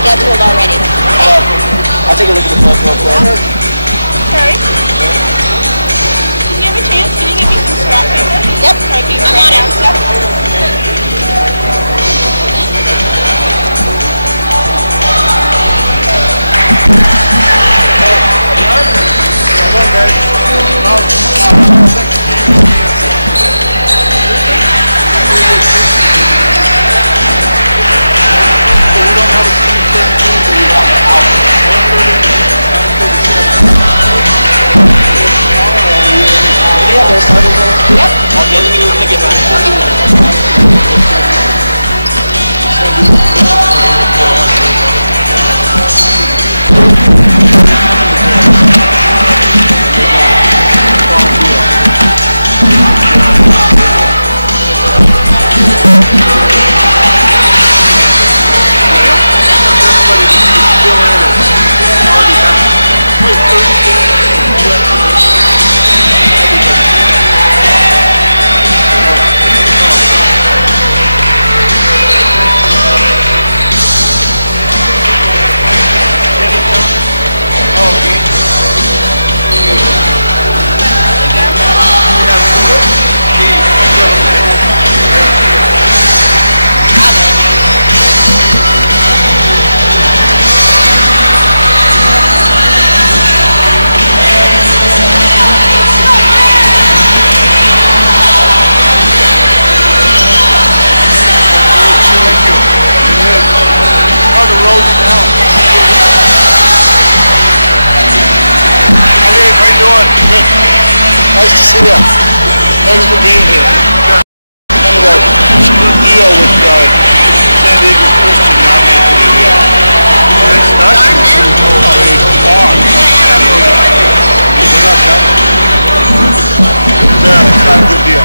scheduled already. I'll take a look at the book real quick. Okay. Can you have a chance? Can you give me some scrap paper? Yep. So I can write down stuff. Yep. Okay, let me get mine. Nice to see you. Thanks for being here. Kind of a screw deal with San Diego Christian not making it yet. It's not. Oh, it's far. We're not done. Yeah, it's not a good deal.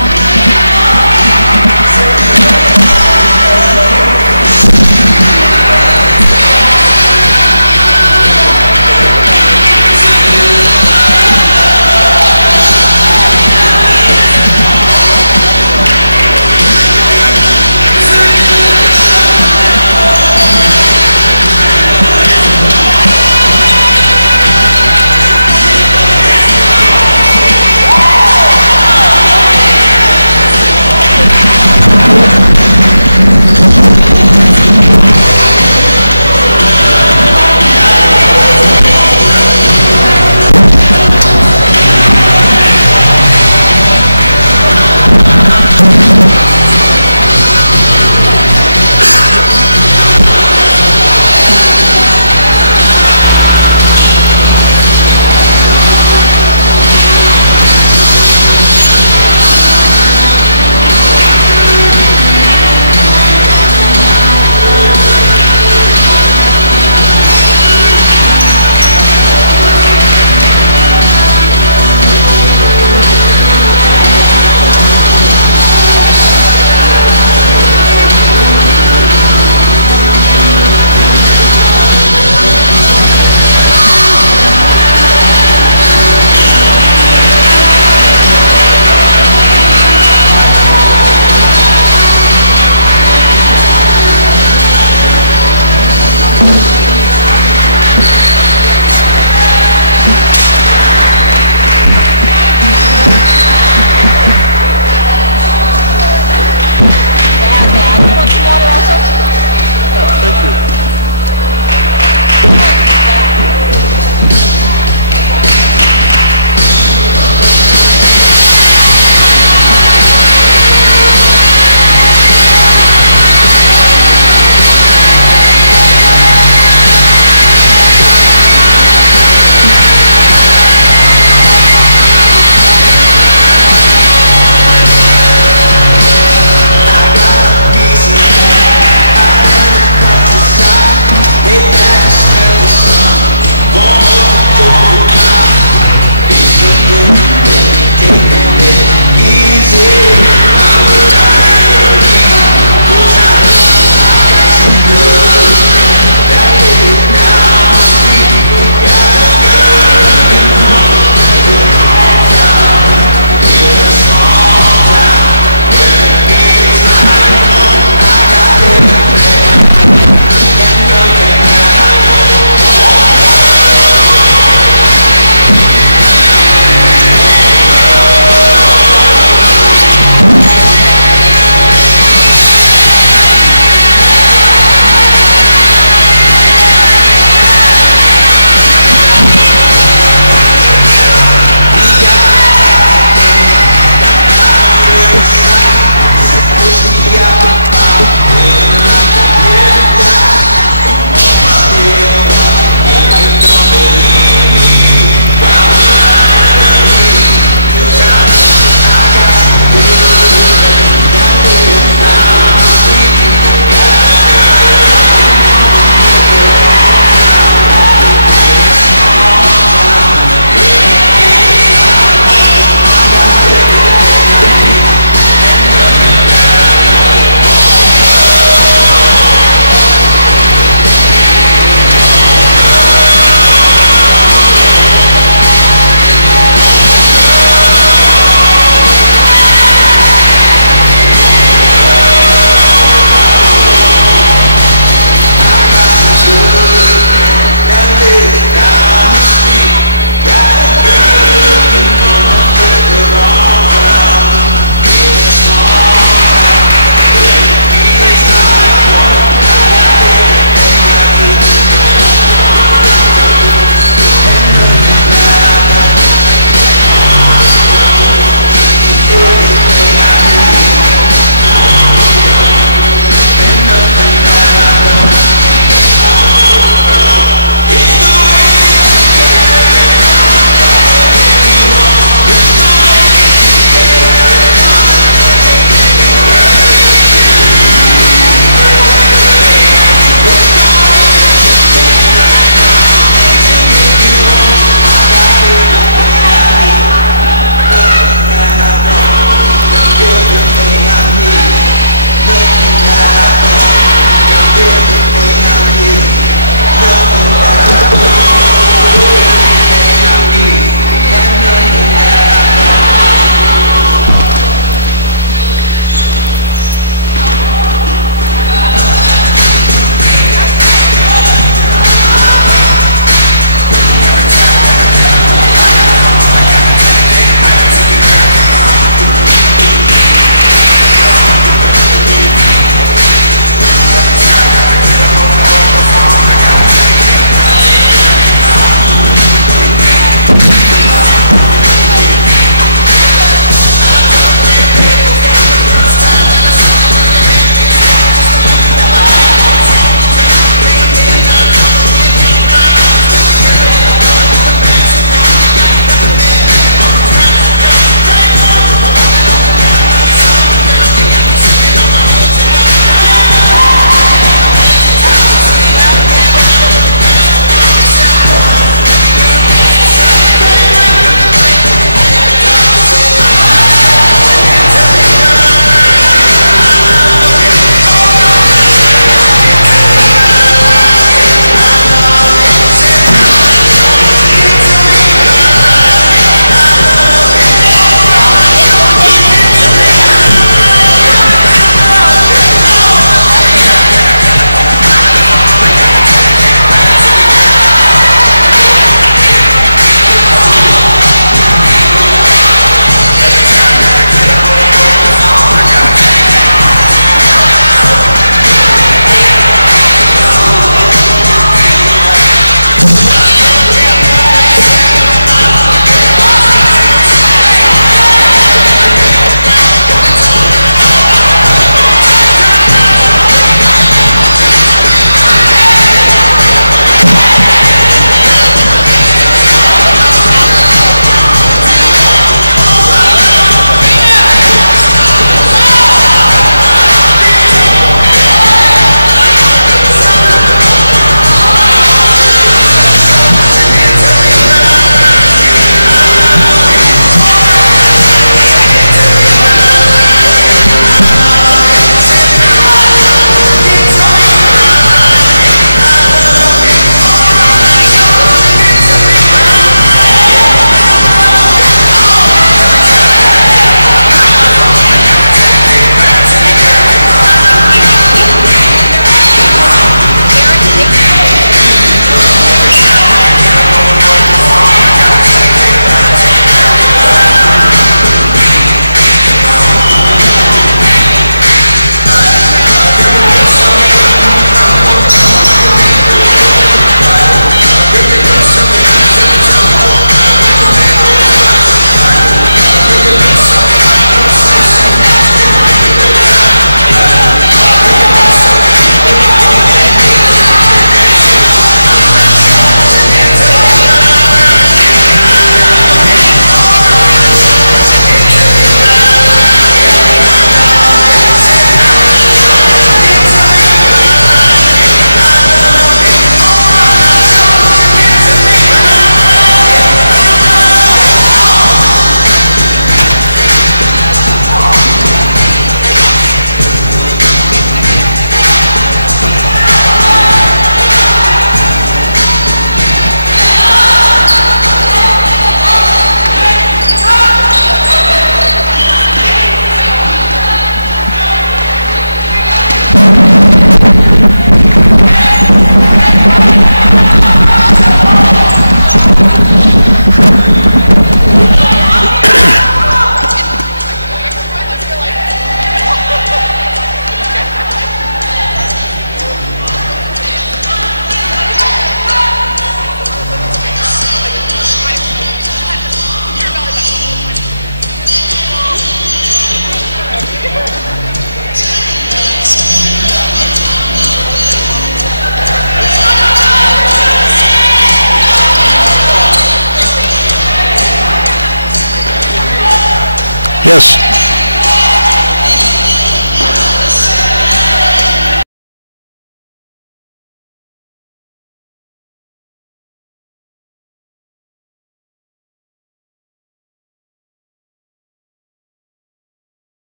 Yes.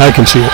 I can see it.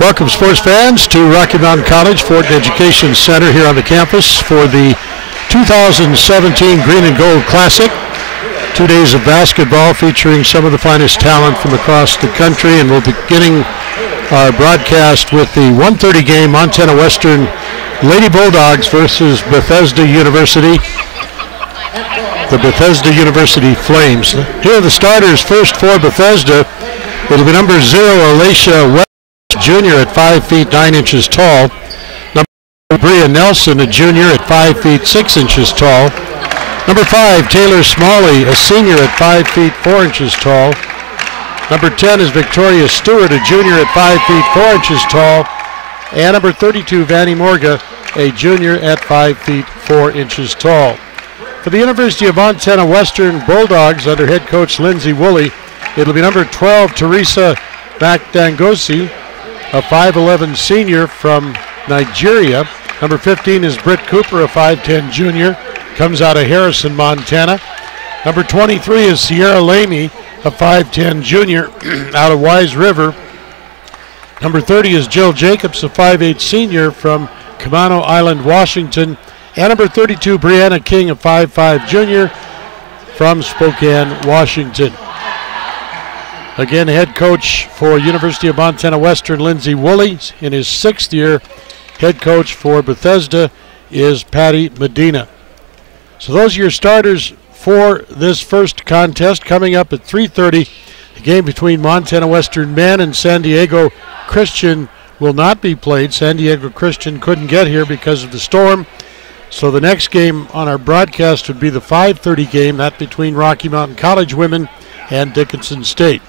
Welcome, sports fans, to Rocky Mountain College Fortin Education Center here on the campus for the 2017 Green and Gold Classic. 2 days of basketball featuring some of the finest talent from across the country, and we'll be beginning our broadcast with the 1:30 game, Montana Western Lady Bulldogs versus Bethesda University, the Bethesda University Flames. Here are the starters. First for Bethesda, it'll be number 0, Alicia West, junior at 5 feet 9 inches tall. Number 4, Bria Nelson, a junior at 5 feet 6 inches tall. Number 5, Taylor Smalley, a senior at 5 feet 4 inches tall. Number 10 is Victoria Stewart, a junior at 5 feet 4 inches tall. And number 32, Vanny Morga, a junior at 5 feet 4 inches tall. For the University of Montana Western Bulldogs, under head coach Lindsay Woolley, it'll be number 12, Teresa Bakdangosi, a 5'11 senior from Nigeria. Number 15 is Britt Cooper, a 5'10 junior, comes out of Harrison, Montana. Number 23 is Sierra Lamy, a 5'10 junior out of Wise River. Number 30 is Jill Jacobs, a 5'8 senior from Camano Island, Washington. And number 32, Brianna King, a 5'5 junior from Spokane, Washington. Again, head coach for University of Montana Western, Lindsay Woolley. In his 6th year, head coach for Bethesda is Patty Medina. So those are your starters for this first contest. Coming up at 3:30, the game between Montana Western men and San Diego Christian will not be played. San Diego Christian couldn't get here because of the storm. So the next game on our broadcast would be the 5:30 game, that between Rocky Mountain College women and Dickinson State.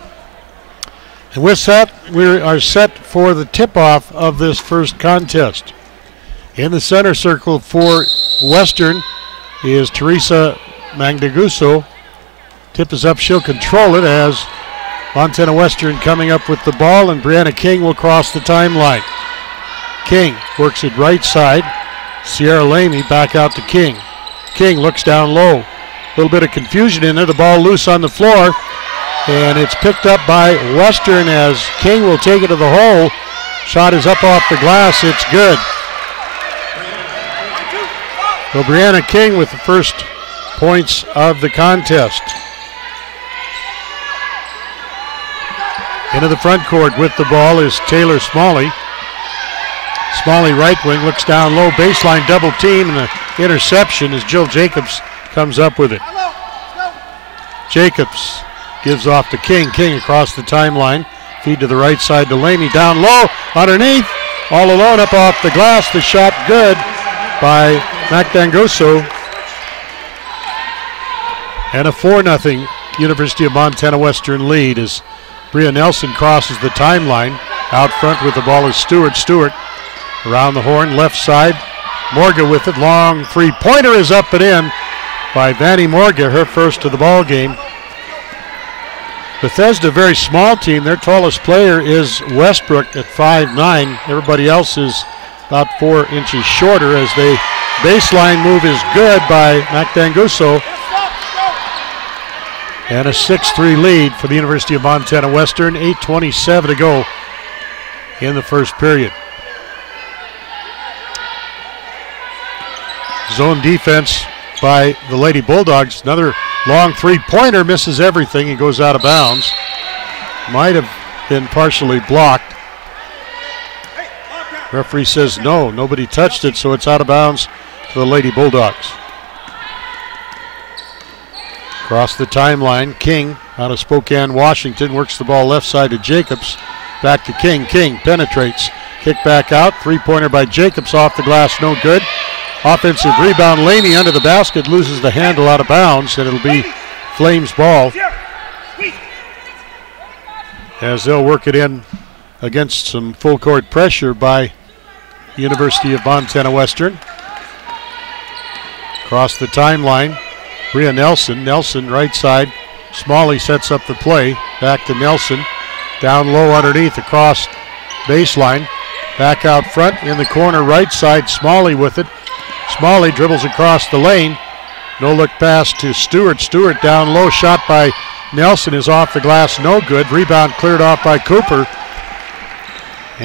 And with that, we are set for the tip-off of this first contest. In the center circle for Western is Teresa Magdaguso. Tip is up, she'll control it as Montana Western coming up with the ball, and Brianna King will cross the timeline. King works it right side. Sierra Lamy back out to King. King looks down low. A little bit of confusion in there. The ball loose on the floor, and it's picked up by Western as King will take it to the hole. Shot is up off the glass. It's good. So Brianna King with the first points of the contest. Into the front court with the ball is Taylor Smalley. Smalley right wing, looks down low, baseline double team, and the interception as Jill Jacobs comes up with it. Jacobs gives off to King. King across the timeline. Feed to the right side to Lamy. Down low, underneath, all alone up off the glass. The shot good by Magdangoso. And a 4-0 University of Montana Western lead as Bria Nelson crosses the timeline. Out front with the ball is Stewart. Stewart around the horn, left side. Morga with it. Long three-pointer is up and in by Vanny Morga, her first of the ball game. Bethesda, very small team. Their tallest player is Westbrook at 5'9". Everybody else is about 4 inches shorter as the baseline move is good by Magdangoso. And a 6-3 lead for the University of Montana Western. 8:27 to go in the first period. Zone defense by the Lady Bulldogs. Another long three-pointer, misses everything. He goes out of bounds. Might have been partially blocked. Referee says no, nobody touched it, so it's out of bounds to the Lady Bulldogs. Across the timeline, King out of Spokane, Washington, works the ball left side to Jacobs. Back to King. King penetrates. Kick back out. Three-pointer by Jacobs off the glass, no good. Offensive rebound, Lamy under the basket, loses the handle out of bounds, and it'll be Flames ball as they'll work it in against some full court pressure by University of Montana Western. Across the timeline, Bria Nelson. Nelson right side. Smalley sets up the play. Back to Nelson. Down low underneath across baseline. Back out front in the corner right side. Smalley with it. Smalley dribbles across the lane. No look pass to Stewart. Stewart down low. Shot by Nelson is off the glass, no good. Rebound cleared off by Cooper.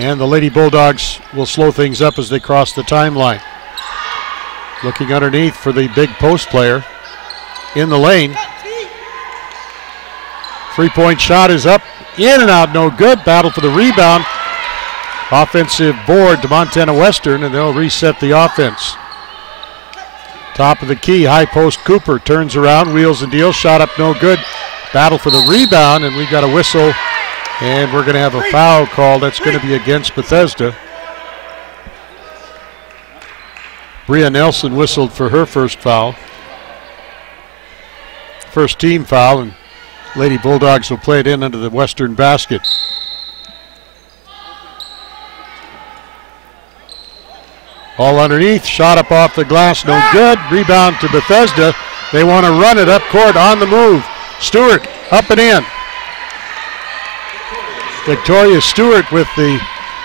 And the Lady Bulldogs will slow things up as they cross the timeline. Looking underneath for the big post player in the lane. Three-point shot is up, in and out, no good. Battle for the rebound. Offensive board to Montana Western, and they'll reset the offense. Top of the key, high post Cooper turns around, wheels and deals, shot up, no good. Battle for the rebound, and we've got a whistle, and we're going to have a foul call. That's going to be against Bethesda. Bria Nelson whistled for her first foul. First team foul, and Lady Bulldogs will play it in under the Western basket. All underneath, shot up off the glass, no good. Rebound to Bethesda. They want to run it up court on the move. Stewart up and in. Victoria Stewart with the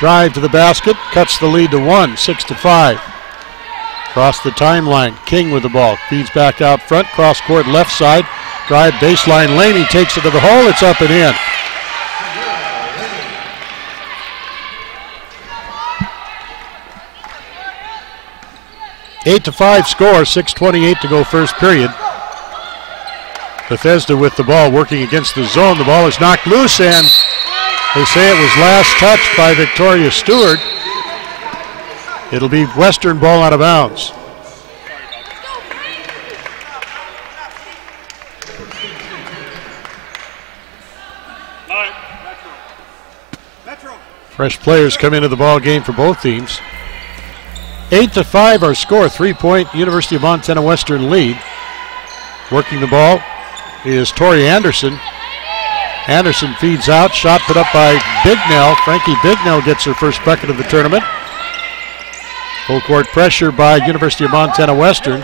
drive to the basket, cuts the lead to 1, 6-5. Across the timeline, King with the ball, feeds back out front, cross court left side, drive baseline lane, he takes it to the hole, it's up and in. Eight to 5 score, 6:28 to go first period. Bethesda with the ball working against the zone. The ball is knocked loose, and they say it was last touched by Victoria Stewart. It'll be Western ball out of bounds. Fresh players come into the ball game for both teams. 8-5 our score, 3-point University of Montana Western lead. Working the ball is Tori Anderson. Anderson feeds out, shot put up by Bignell. Frankie Bignell gets her first bucket of the tournament. Full court pressure by University of Montana Western.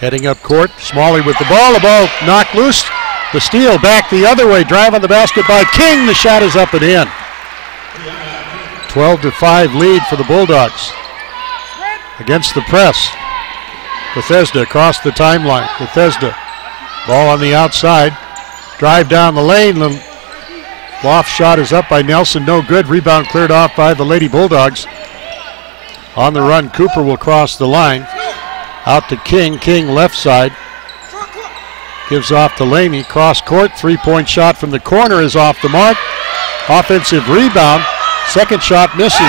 Heading up court, Smalley with the ball knocked loose. The steal back the other way, drive on the basket by King. The shot is up and in. 12-5 lead for the Bulldogs. Against the press. Bethesda across the timeline. Bethesda, ball on the outside. Drive down the lane. The loft shot is up by Nelson, no good. Rebound cleared off by the Lady Bulldogs. On the run, Cooper will cross the line. Out to King. King left side. Gives off to Laney. Cross court. 3-point shot from the corner is off the mark. Offensive rebound. Second shot misses.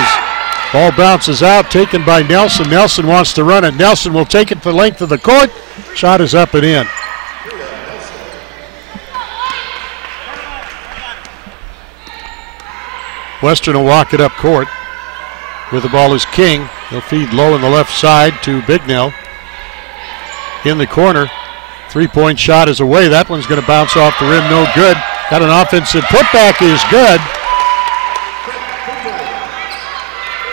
Ball bounces out, taken by Nelson. Nelson wants to run it. Nelson will take it the length of the court. Shot is up and in. Western will walk it up court. With the ball is King. He'll feed low on the left side to Bignell. In the corner. 3-point shot is away. That one's going to bounce off the rim. No good. Got an offensive putback is good.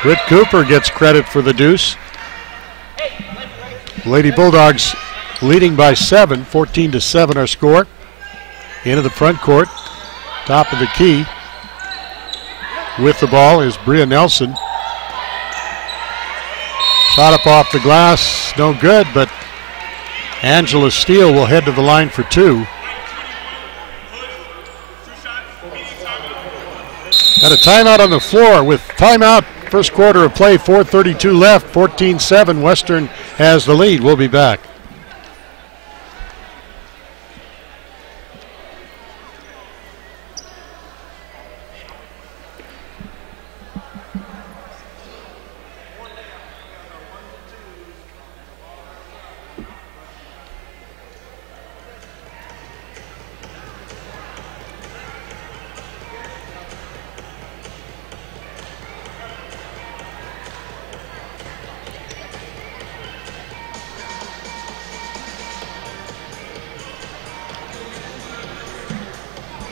Britt Cooper gets credit for the deuce. Lady Bulldogs leading by 7, 14-7 our score. Into the front court, top of the key. With the ball is Bria Nelson. Shot up off the glass, no good, but Angela Steele will head to the line for 2. Got a timeout on the floor with timeout. First quarter of play, 4:32 left, 14-7. Western has the lead. We'll be back.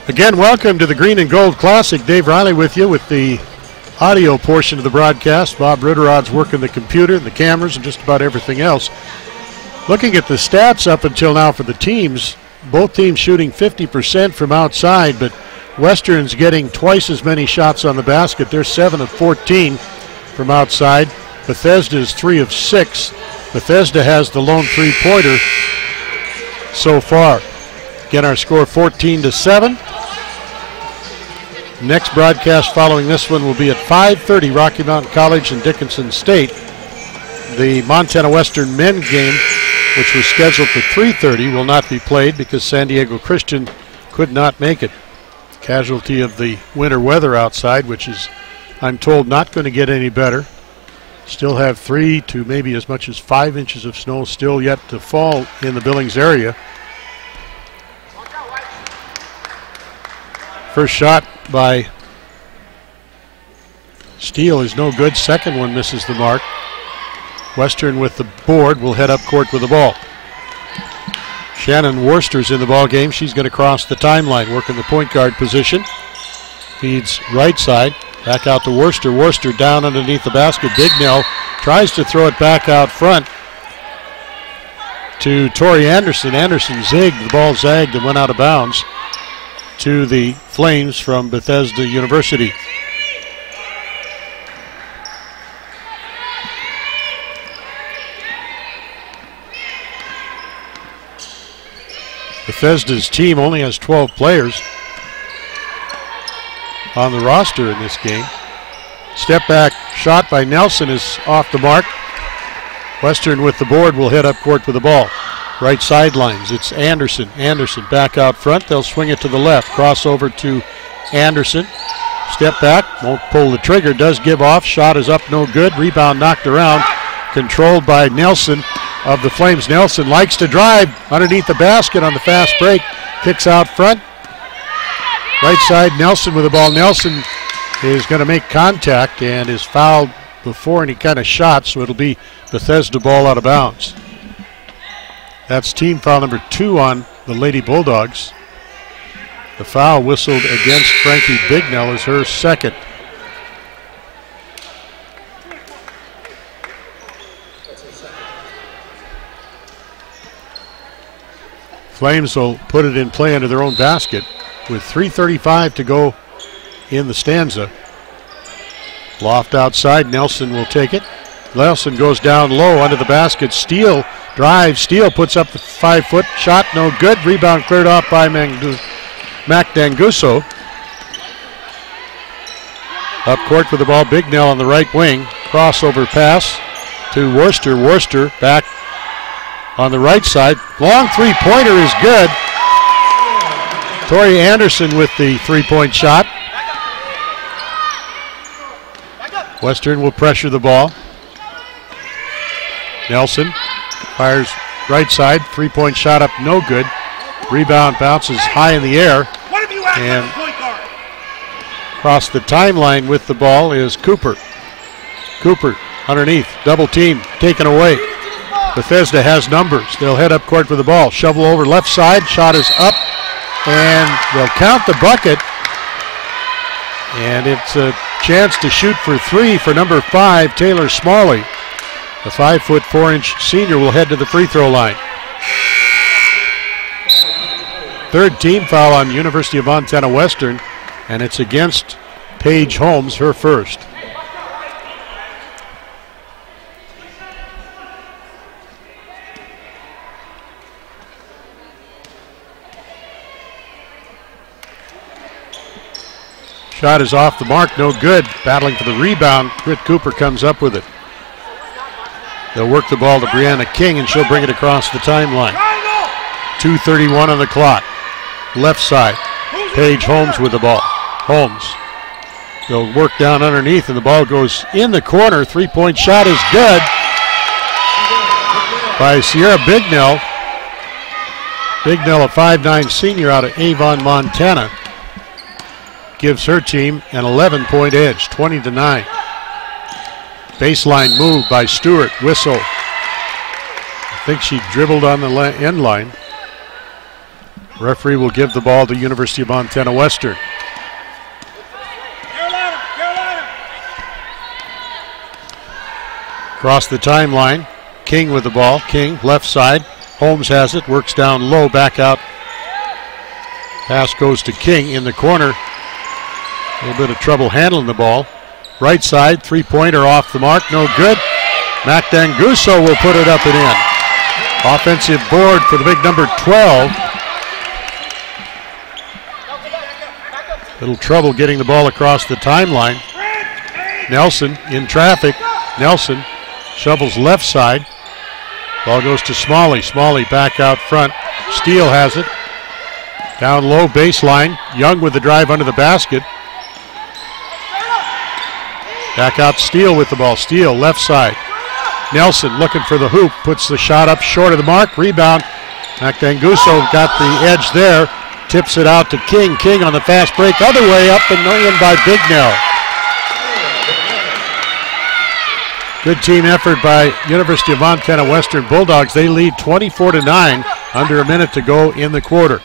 Again, welcome to the Green and Gold Classic. Dave Riley with you with the audio portion of the broadcast. Bob Ruderod's working the computer, the cameras, and just about everything else. Looking at the stats up until now for the teams, both teams shooting 50% from outside, but Western's getting twice as many shots on the basket. They're 7 of 14 from outside. Bethesda is 3 of 6. Bethesda has the lone three-pointer so far. Again, our score 14-7. Next broadcast following this one will be at 5:30, Rocky Mountain College and Dickinson State. The Montana Western men game, which was scheduled for 3:30, will not be played because San Diego Christian could not make it. Casualty of the winter weather outside, which is, I'm told, not going to get any better. Still have 3 to maybe as much as 5 inches of snow still yet to fall in the Billings area. First shot by Steele is no good. Second one misses the mark. Western with the board will head up court with the ball. Shannon Worcester's in the ball game. She's going to cross the timeline, working the point guard position. Feeds right side. Back out to Worcester. Worcester down underneath the basket. Bignell tries to throw it back out front to Tori Anderson. Anderson zigged. The ball zagged and went out of bounds to the Flames from Bethesda University. Bethesda's team only has 12 players on the roster in this game. Step back shot by Nelson is off the mark. Western with the board will head up court with the ball. Right sidelines, it's Anderson. Anderson back out front. They'll swing it to the left. Crossover to Anderson. Step back, won't pull the trigger, does give off. Shot is up, no good. Rebound knocked around. Controlled by Nelson of the Flames. Nelson likes to drive underneath the basket on the fast break. Kicks out front. Right side, Nelson with the ball. Nelson is going to make contact and is fouled before any kind of shot, so it'll be Bethesda ball out of bounds. That's team foul number 2 on the Lady Bulldogs. The foul whistled against Frankie Bignell is her second. Flames will put it in play under their own basket with 3:35 to go in the stanza. Loft outside, Nelson will take it. Nelson goes down low under the basket. Steele drives. Steele puts up the 5-foot shot, no good. Rebound cleared off by Mac Danguso. Up court for the ball, Bignell on the right wing. Crossover pass to Worcester. Worcester back on the right side. Long three-pointer is good. Tori Anderson with the three-point shot. Western will pressure the ball. Nelson fires right side. Three-point shot up, no good. Rebound bounces high in the air. And across the timeline with the ball is Cooper. Cooper underneath. Double team taken away. Bethesda has numbers. They'll head up court with the ball. Shovel over left side. Shot is up. And they'll count the bucket. And it's a chance to shoot for 3 for number 5, Taylor Smalley. The 5-foot 4-inch senior will head to the free throw line. Third team foul on University of Montana Western, and it's against Paige Holmes, her first. Shot is off the mark, no good. Battling for the rebound, Britt Cooper comes up with it. They'll work the ball to Brianna King, and she'll bring it across the timeline. 2:31 on the clock. Left side, Paige Holmes with the ball. Holmes. They'll work down underneath, and the ball goes in the corner. Three-point shot is good by Sierra Bignell. Bignell, a 5'9" senior out of Avon, Montana, gives her team an 11-point edge, 20-9. Baseline move by Stewart. Whistle. I think she dribbled on the end line. Referee will give the ball to University of Montana Western. Across the timeline, King with the ball. King, left side. Holmes has it, works down low, back out. Pass goes to King in the corner. A little bit of trouble handling the ball. Right side, three-pointer off the mark, no good. Mac Danguso will put it up and in. Offensive board for the big number 12. trouble getting the ball across the timeline. Nelson in traffic. Nelson shovels left side. Ball goes to Smalley. Smalley back out front. Steele has it. Down low baseline. Young with the drive under the basket. Back out Steele with the ball. Steele left side. Nelson looking for the hoop. Puts the shot up short of the mark. Rebound. Mactanguso got the edge there. Tips it out to King. King on the fast break. Other way up and in by Bignell. Good team effort by University of Montana Western Bulldogs. They lead 24-9, under a minute to go in the quarter.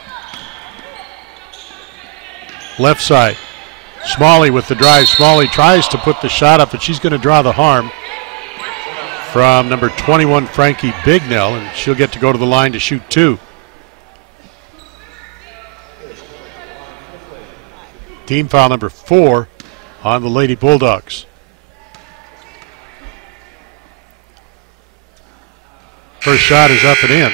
Left side. Smalley with the drive. Smalley tries to put the shot up, but she's going to draw the harm from number 21, Frankie Bignell, and she'll get to go to the line to shoot two. Team foul number 4 on the Lady Bulldogs. First shot is up and in.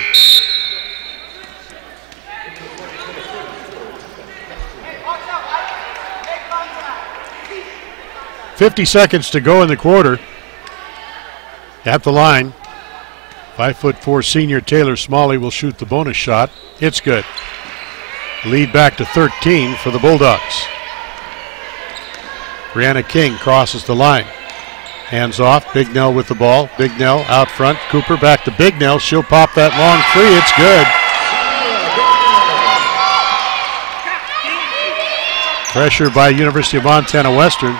.50 seconds to go in the quarter. At the line, 5'4" senior Taylor Smalley will shoot the bonus shot. It's good. Lead back to 13 for the Bulldogs. Brianna King crosses the line. Hands off. Bignell with the ball. Bignell out front. Cooper back to Bignell. She'll pop that long three. It's good. Pressure by University of Montana Western.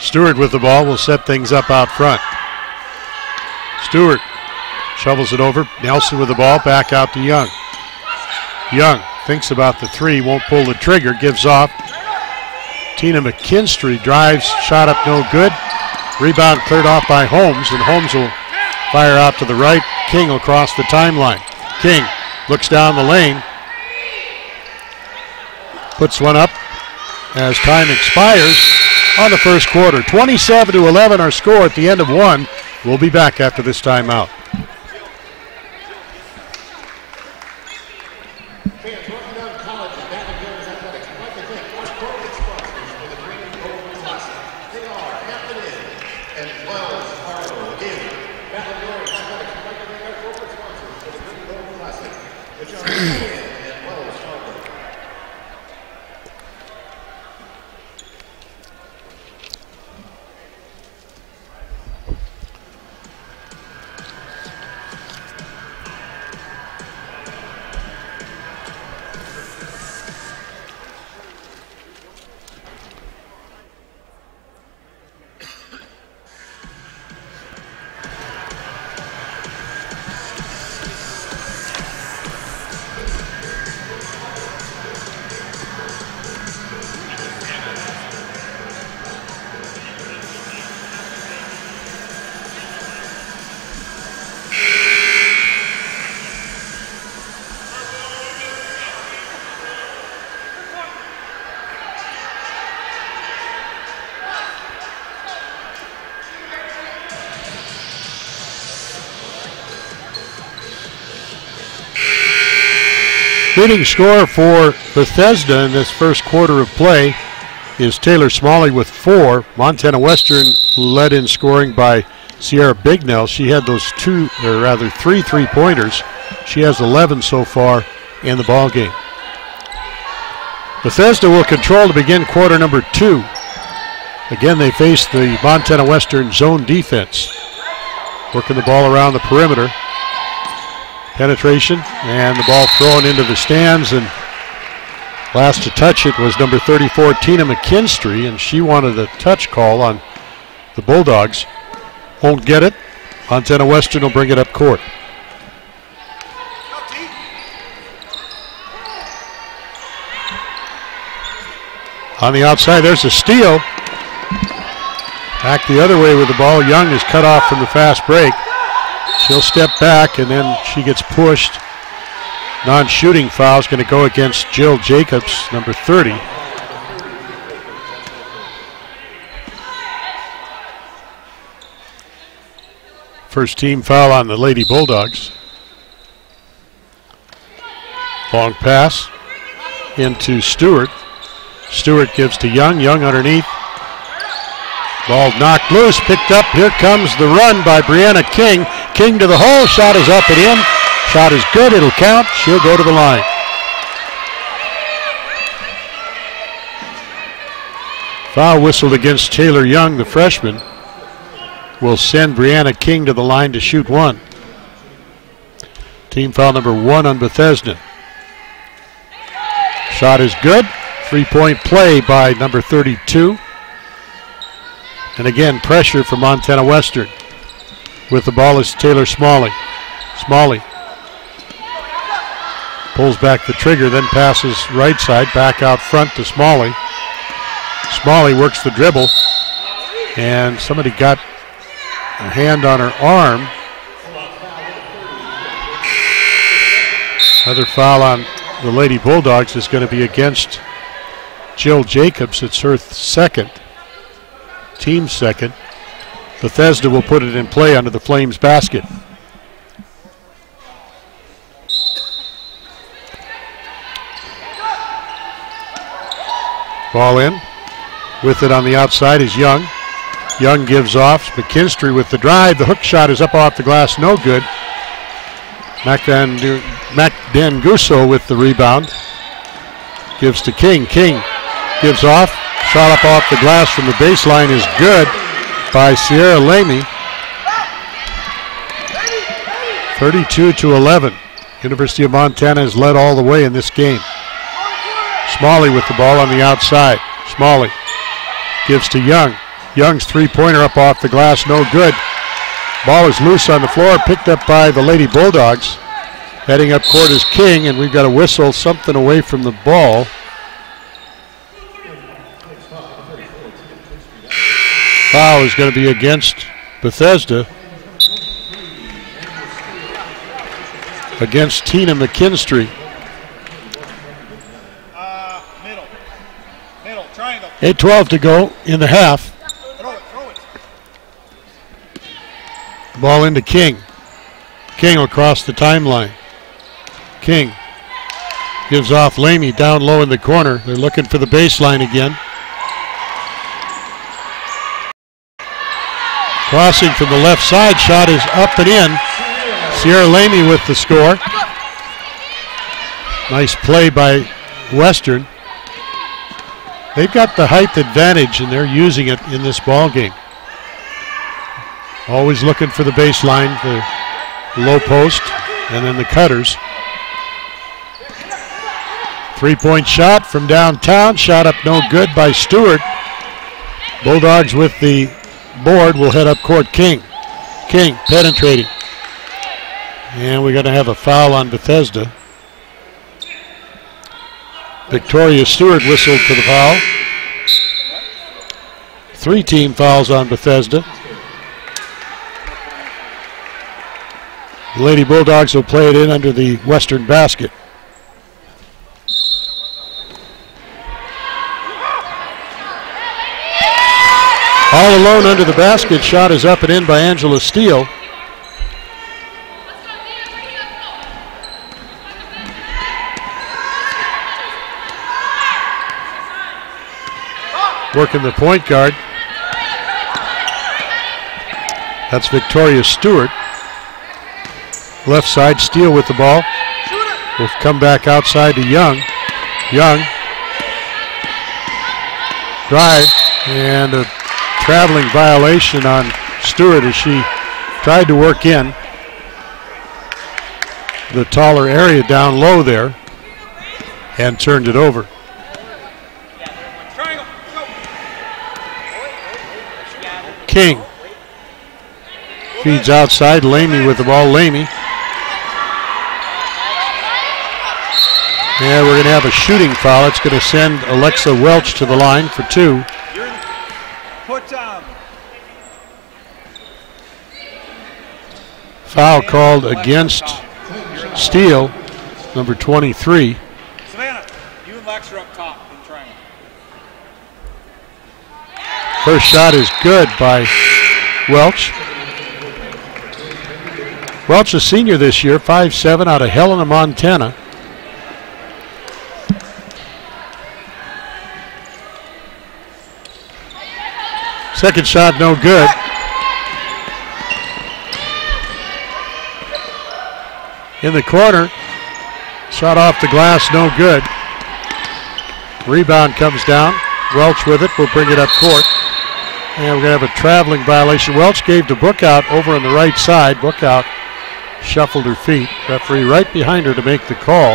Stewart with the ball will set things up out front. Stewart shovels it over. Nelson with the ball. Back out to Young. Young thinks about the three. Won't pull the trigger. Gives off. Tina McKinstry drives, shot up no good. Rebound cleared off by Holmes, and Holmes will fire out to the right. King will cross the timeline. King looks down the lane. Puts one up as time expires on the first quarter. 27-11 our score at the end of one. We'll be back after this timeout. The Billings Hotel and Convention Center is now the Red Lion Hotel. With a state-of-the-art sound system, the Red Lion Hotel is the best place in Billings for your next meeting or conference. Relax and travel in comfortable rooms with 55-inch TVs or unwind in the hot tub while the kids enjoy the indoor water slide. You can even watch the big game in the sports lounge. The Red Lion Hotel, formerly the Billings Hotel and Convention Center. Same local owners, same great service. Leading scorer for Bethesda in this first quarter of play is Taylor Smalley with 4. Montana Western led in scoring by Sierra Bignell. She had those 3 3-pointers. She has 11 so far in the ball game. Bethesda will control to begin quarter number 2. Again, they face the Montana Western zone defense. Working the ball around the perimeter. Penetration, and the ball thrown into the stands, and last to touch it was number 34, Tina McKinstry, and she wanted a touch call on the Bulldogs. Won't get it. Montana Western will bring it up court. On the outside, there's a steal. Back the other way with the ball. Young is cut off from the fast break. She'll step back, and then she gets pushed. Non-shooting foul is going to go against Jill Jacobs, number 30. First team foul on the Lady Bulldogs. Long pass into Stewart. Stewart gives to Young. Young underneath. Ball knocked loose, picked up. Here comes the run by Brianna King. King to the hole. Shot is up and in. Shot is good. It'll count. She'll go to the line. Foul whistled against Taylor Young, the freshman. Will send Brianna King to the line to shoot one. Team foul number 1 on Bethesda. Shot is good. 3-point play by number 32. And again, pressure from Montana Western. With the ball is Taylor Smalley. Smalley pulls back the trigger, then passes right side, back out front to Smalley. Smalley works the dribble, and somebody got a hand on her arm. Another foul on the Lady Bulldogs is going to be against Jill Jacobs. It's her second, team second. Bethesda will put it in play under the Flames basket. Ball in. With it on the outside is Young. Young gives off. McKinstry with the drive. The hook shot is up off the glass. No good. Macdanguso with the rebound. Gives to King. King gives off. Shot up off the glass from the baseline is good by Sierra Lamy. 32-11. University of Montana has led all the way in this game. Smalley with the ball on the outside. Smalley gives to Young. Young's three-pointer up off the glass, no good. Ball is loose on the floor, picked up by the Lady Bulldogs. Heading up court is King, and we've got a whistle, something away from the ball. Foul is going to be against Bethesda. Against Tina McKinstry. 8:12 to go in the half. Ball into King. King across the timeline. King gives off Lamy down low in the corner. They're looking for the baseline again. Crossing from the left side. Shot is up and in. Sierra Lamy with the score. Nice play by Western. They've got the height advantage, and they're using it in this ball game. Always looking for the baseline, the low post, and then the cutters. 3-point shot from downtown. Shot up no good by Stewart. Bulldogs with the board will head up court. King. King penetrating. And we're going to have a foul on Bethesda. Victoria Stewart whistled for the foul. 3 team fouls on Bethesda. The Lady Bulldogs will play it in under the Western basket. All alone under the basket. Shot is up and in by Angela Steele. Working the point guard. That's Victoria Stewart. Left side, Steele with the ball. Will come back outside to Young. Young. Drive. And a traveling violation on Stewart as she tried to work in the taller area down low there and turned it over. King feeds outside. Lamy with the ball. Lamy. And we're going to have a shooting foul. It's going to send Alexa Welch to the line for 2. Foul called against Steele, number 23. First shot is good by Welch. Welch, a senior this year, 5'7", out of Helena, Montana. Second shot, no good. In the corner. Shot off the glass, no good. Rebound comes down. Welch with it. Will bring it up court. And we're going to have a traveling violation. Welch gave to Bookout over on the right side. Bookout shuffled her feet. Referee right behind her to make the call.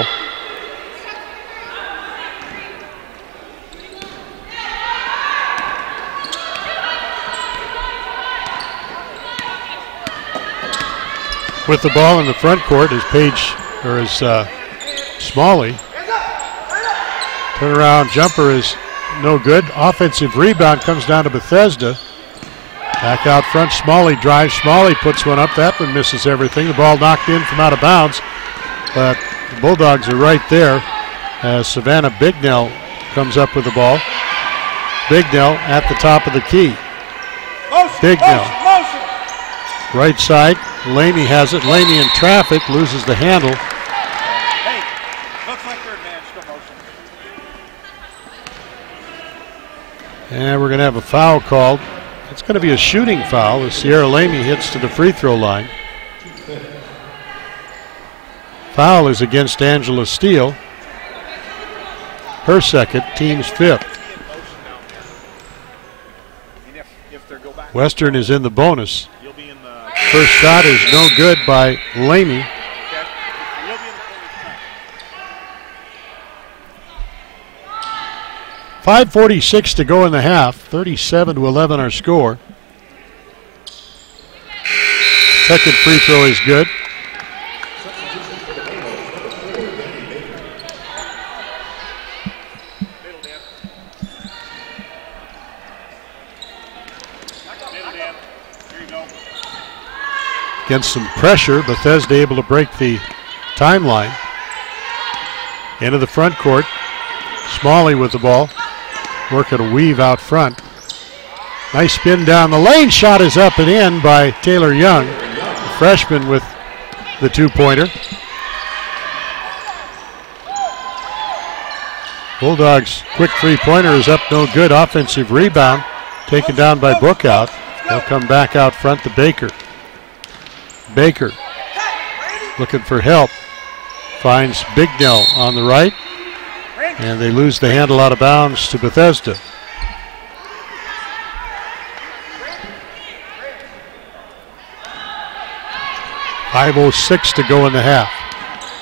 With the ball in the front court is Smalley. Turnaround jumper is no good. Offensive rebound comes down to Bethesda. Back out front, Smalley drives. Smalley puts one up. That one misses everything. The ball knocked in from out of bounds. But the Bulldogs are right there as Savannah Bignell comes up with the ball. Bignell at the top of the key. Bignell. Right side. Lamey has it. Lamey in traffic. Loses the handle. And we're going to have a foul called. It's going to be a shooting foul as Sierra Lamey hits to the free throw line. Foul is against Angela Steele. Her second, team's fifth. Western is in the bonus. First shot is no good by Lamey. .546 to go in the half. 37-11 our score. Second free throw is good. Against some pressure, Bethesda able to break the timeline. Into the front court. Smalley with the ball. Working a weave out front. Nice spin down the lane. Shot is up and in by Taylor Young. Freshman with the two-pointer. Bulldogs' quick three-pointer is up, no good. Offensive rebound taken down by Bookout. They'll come back out front to Baker. Baker looking for help. Finds Bignell on the right. And they lose the handle out of bounds to Bethesda. .506 to go in the half.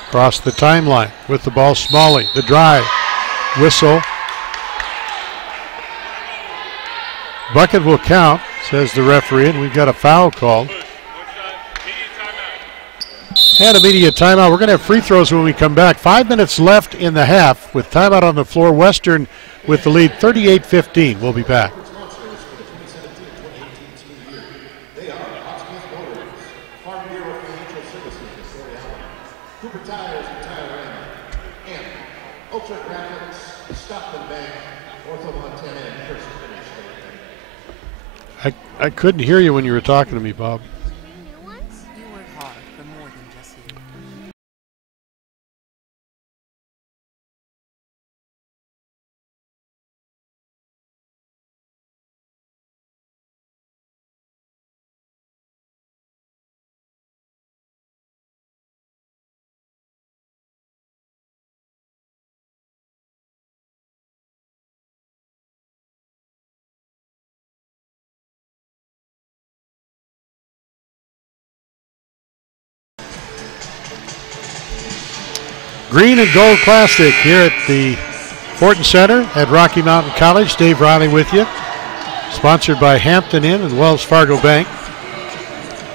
Across the timeline with the ball, Smalley. The drive. Whistle. Bucket will count, says the referee, and we've got a foul called. And immediate timeout. We're going to have free throws when we come back. 5 minutes left in the half with timeout on the floor. Western with the lead, 38-15. We'll be back. I couldn't hear you when you were talking to me, Bob. Did you bring new ones? You work hard for more than just you. Green and Gold Classic here at the Fortin Center at Rocky Mountain College. Dave Riley with you. Sponsored by Hampton Inn and Wells Fargo Bank.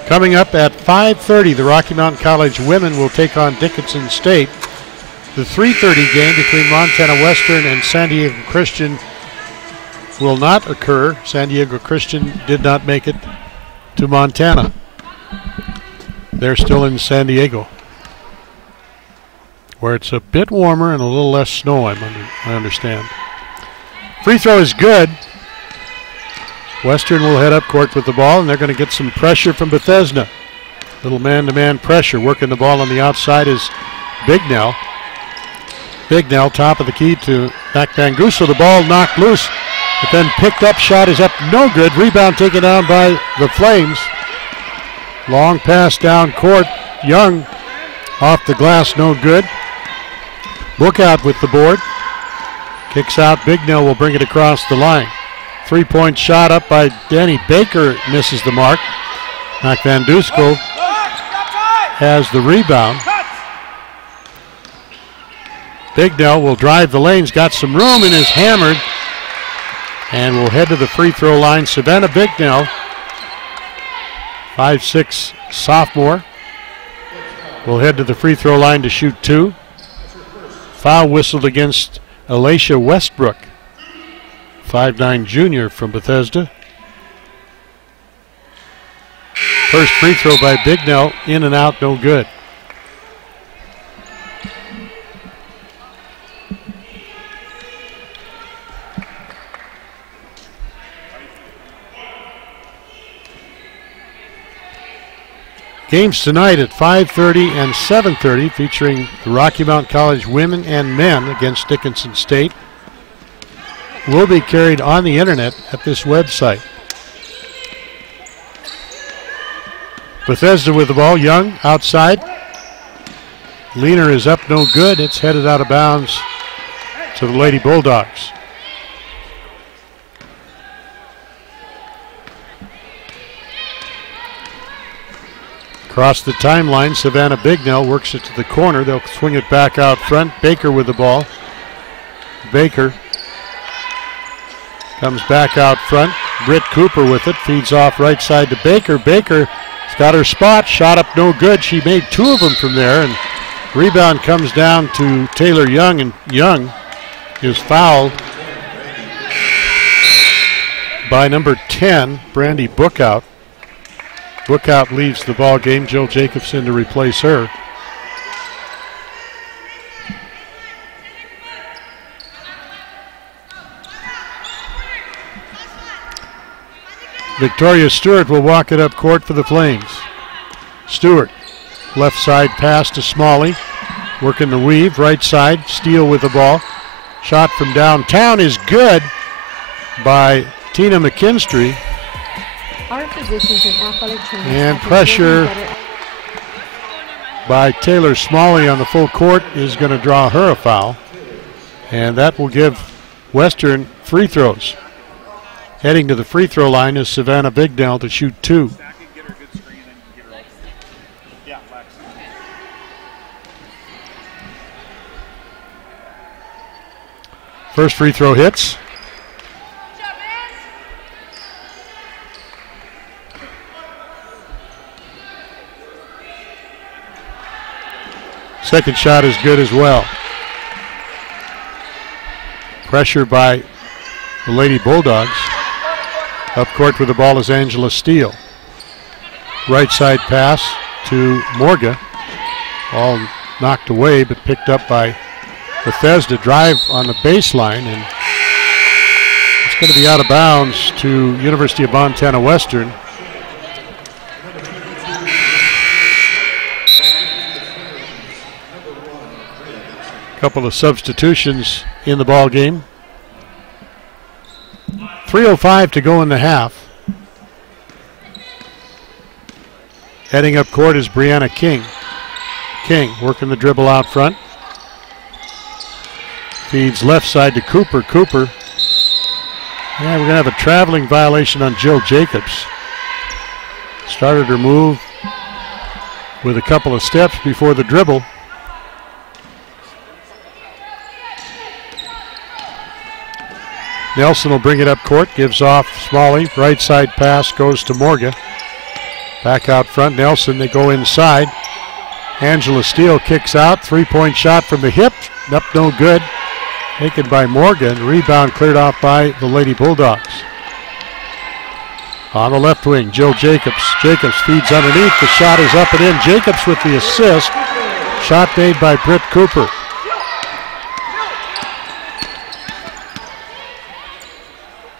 Coming up at 5:30, the Rocky Mountain College women will take on Dickinson State. The 3:30 game between Montana Western and San Diego Christian will not occur. San Diego Christian did not make it to Montana. They're still in San Diego, where it's a bit warmer and a little less snow, I understand. Free throw is good. Western will head up court with the ball, and they're going to get some pressure from Bethesda. Little man-to-man pressure. Working the ball on the outside is Bignell. Bignell, top of the key to Mac Banguso. The ball knocked loose. But then picked up shot is up, no good. Rebound taken down by the Flames. Long pass down court. Young off the glass, no good. Bookout with the board. Kicks out. Bignell will bring it across the line. 3-point shot up by Danny Baker, misses the mark. Mac Van Dusko has the rebound. Bignell will drive the lanes, got some room and is hammered. And will head to the free throw line. Savannah Bignell, 5'6" sophomore, will head to the free throw line to shoot 2. Foul whistled against Alicia Westbrook, 5'9" junior from Bethesda. First free throw by Bignell, in and out, no good. Games tonight at 5:30 and 7:30 featuring the Rocky Mount College women and men against Dickinson State will be carried on the internet at this website. Bethesda with the ball. Young outside. Leaner is up, no good. It's headed out of bounds to the Lady Bulldogs. Across the timeline, Savannah Bignell works it to the corner. They'll swing it back out front. Baker with the ball. Baker comes back out front. Britt Cooper with it. Feeds off right side to Baker. Baker's got her spot. Shot up no good. She made 2 of them from there. And rebound comes down to Taylor Young. And Young is fouled by number 10, Brandy Bookout. Bookout leaves the ball game. Jill Jacobson to replace her. Victoria Stewart will walk it up court for the Flames. Stewart, left side pass to Smalley. Working the weave, right side. Steele with the ball. Shot from downtown is good by Tina McKinstry. Our physicians and athletic trainers have been building better. By Taylor Smalley on the full court is going to draw her a foul. And that will give Western free throws. Heading to the free throw line is Savannah Bignell to shoot 2. First free throw hits. Second shot is good as well. Pressure by the Lady Bulldogs. Up court with the ball is Angela Steele. Right side pass to Morga. All knocked away but picked up by Bethesda. Drive on the baseline, and it's going to be out of bounds to University of Montana Western. Couple of substitutions in the ball game. 3:05 to go in the half. Heading up court is Brianna King. King working the dribble out front. Feeds left side to Cooper. Cooper. Yeah, we're going to have a traveling violation on Jill Jacobs. Started her move with a couple of steps before the dribble. Nelson will bring it up court, gives off Smalley. Right side pass goes to Morga. Back out front, Nelson, they go inside. Angela Steele kicks out. 3-point shot from the hip. Up no good. Taken by Morgan. Rebound cleared off by the Lady Bulldogs. On the left wing, Jill Jacobs. Jacobs feeds underneath. The shot is up and in. Jacobs with the assist. Shot made by Britt Cooper.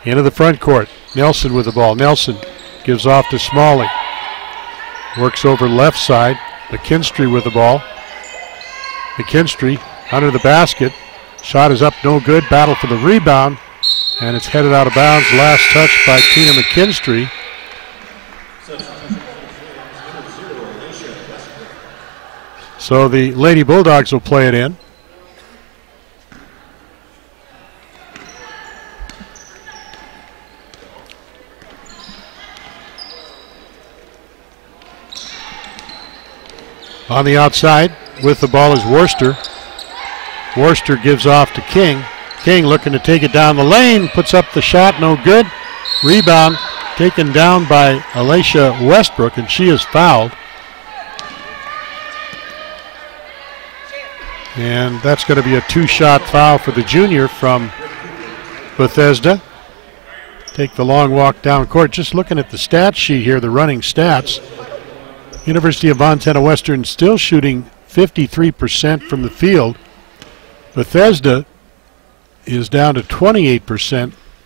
Into the front court. Nelson with the ball. Nelson gives off to Smalley. Works over left side. McKinstry with the ball. McKinstry under the basket. Shot is up, no good. Battle for the rebound. And it's headed out of bounds. Last touch by Tina McKinstry. So the Lady Bulldogs will play it in. On the outside with the ball is Worcester. Worcester gives off to King. King looking to take it down the lane, puts up the shot, no good. Rebound taken down by Alicia Westbrook, and she is fouled. And that's going to be a two-shot foul for the junior from Bethesda. Take the long walk down court. Just looking at the stat sheet here, the running stats. University of Montana Western still shooting 53% from the field. Bethesda is down to 28%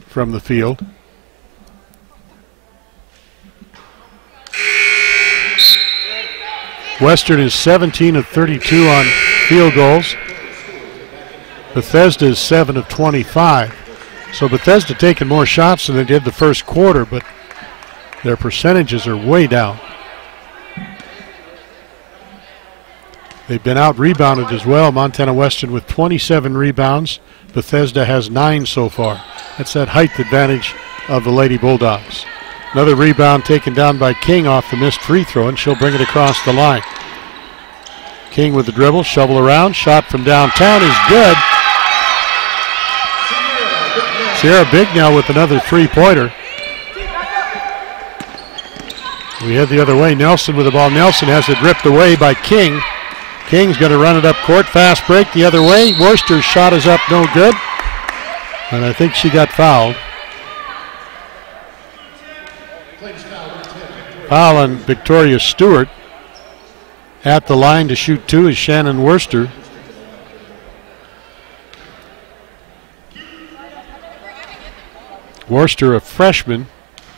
from the field. Western is 17 of 32 on field goals. Bethesda is 7 of 25. So Bethesda taking more shots than they did the first quarter, but their percentages are way down. They've been out-rebounded as well. Montana Western with 27 rebounds. Bethesda has 9 so far. That's that height advantage of the Lady Bulldogs. Another rebound taken down by King off the missed free throw, and she'll bring it across the line. King with the dribble, shovel around, shot from downtown is good. Sierra Bignell with another three-pointer. We head the other way. Nelson with the ball. Nelson has it ripped away by King. King's going to run it up court. Fast break the other way. Worcester's shot is up, no good. And I think she got fouled. Foul on Victoria Stewart. At the line to shoot two is Shannon Worcester. Worcester, a freshman,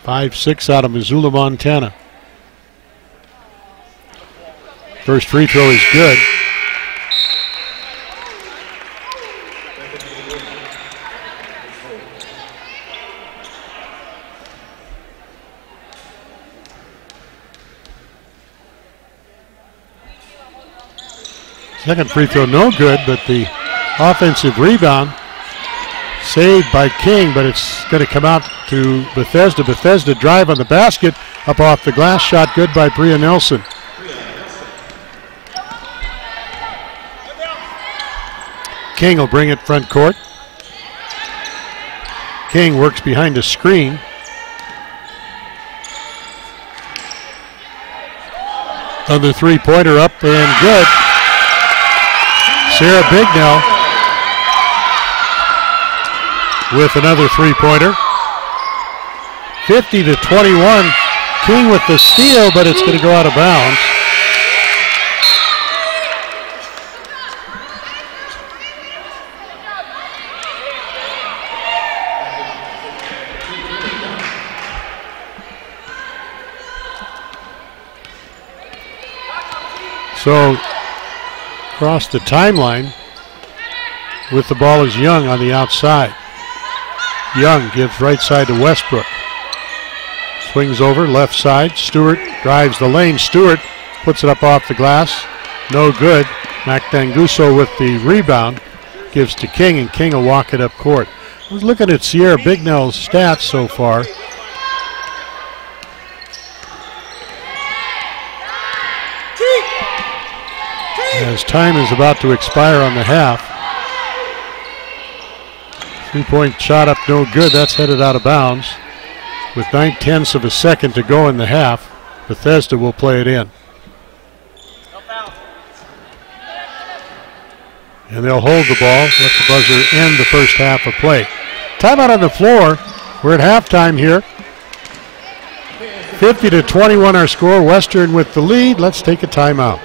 5'6" out of Missoula, Montana. First free throw is good. Second free throw, no good, but the offensive rebound saved by King, but it's going to come out to Bethesda. Bethesda drive on the basket, up off the glass, shot good by Bria Nelson. King will bring it front court. King works behind a screen. Another three-pointer up and good. Sarah Bignell with another three-pointer. 50-21. King with the steal, but it's going to go out of bounds. So, across the timeline with the ball is Young on the outside. Young gives right side to Westbrook. Swings over, left side. Stewart drives the lane. Stewart puts it up off the glass. No good. Mactanguso with the rebound. Gives to King, and King will walk it up court. I was looking at Sierra Bignell's stats so far. As time is about to expire on the half. 3-point shot up, no good. That's headed out of bounds. With 9/10 of a second to go in the half, Bethesda will play it in. And they'll hold the ball, let the buzzer end the first half of play. Timeout on the floor. We're at halftime here. 50-21 our score. Western with the lead. Let's take a timeout.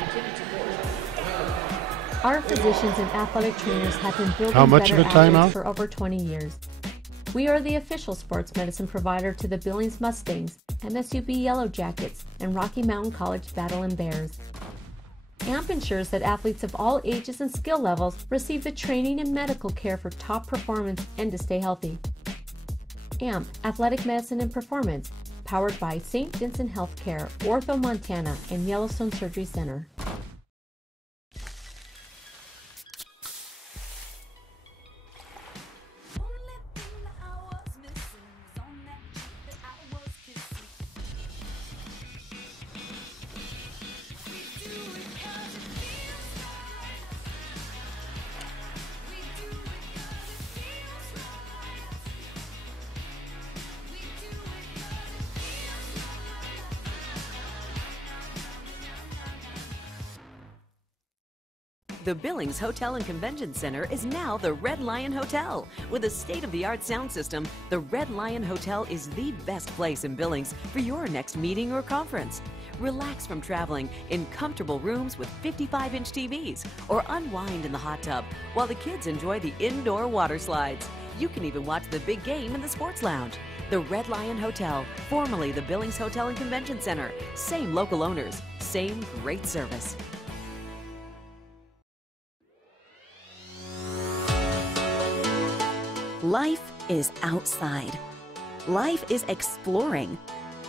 Our physicians and athletic trainers have been building better athletes for over 20 years. We are the official sports medicine provider to the Billings Mustangs, MSUB Yellow Jackets, and Rocky Mountain College Battle Bears. AMP ensures that athletes of all ages and skill levels receive the training and medical care for top performance and to stay healthy. AMP Athletic Medicine and Performance, powered by St. Vincent Healthcare, Ortho Montana, and Yellowstone Surgery Center. The Billings Hotel and Convention Center is now the Red Lion Hotel. With a state-of-the-art sound system, the Red Lion Hotel is the best place in Billings for your next meeting or conference. Relax from traveling in comfortable rooms with 55-inch TVs, or unwind in the hot tub while the kids enjoy the indoor water slides. You can even watch the big game in the sports lounge. The Red Lion Hotel, formerly the Billings Hotel and Convention Center. Same local owners, same great service. Life is outside. Life is exploring.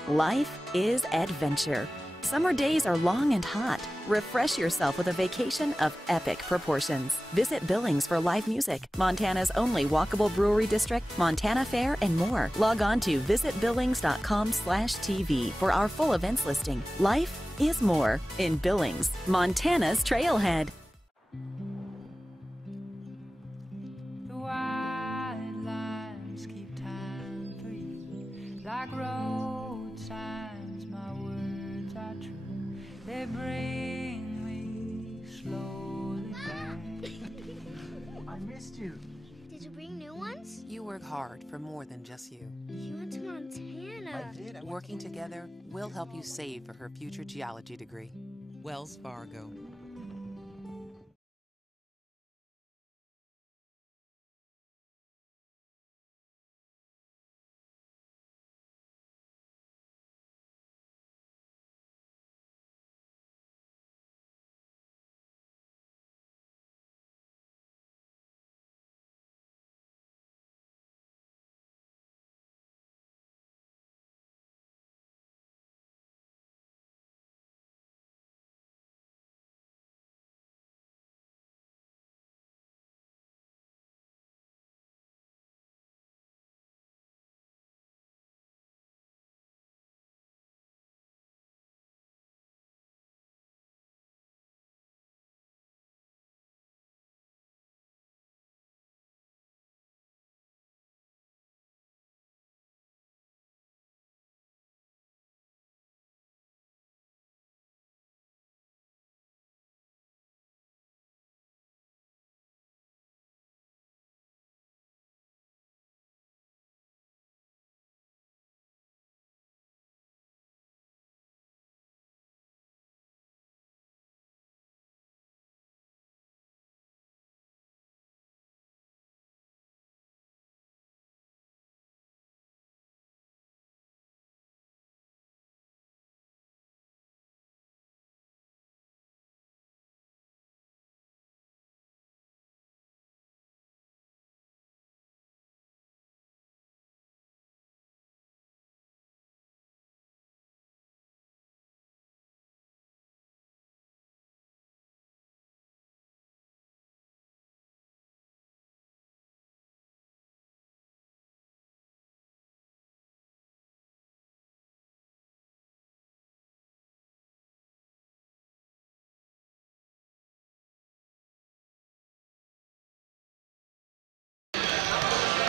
Life is adventure. Summer days are long and hot. Refresh yourself with a vacation of epic proportions. Visit Billings for live music, Montana's only walkable brewery district, Montana Fair, and more. Log on to visitbillings.com/TV for our full events listing. Life is more in Billings, Montana's trailhead. Like road signs, my words are true. They bring me slowly back. I missed you. Did you bring new ones? You work hard for more than just you. You went to Montana. I did. Working together, we'll help you save for her future geology degree. Wells Fargo.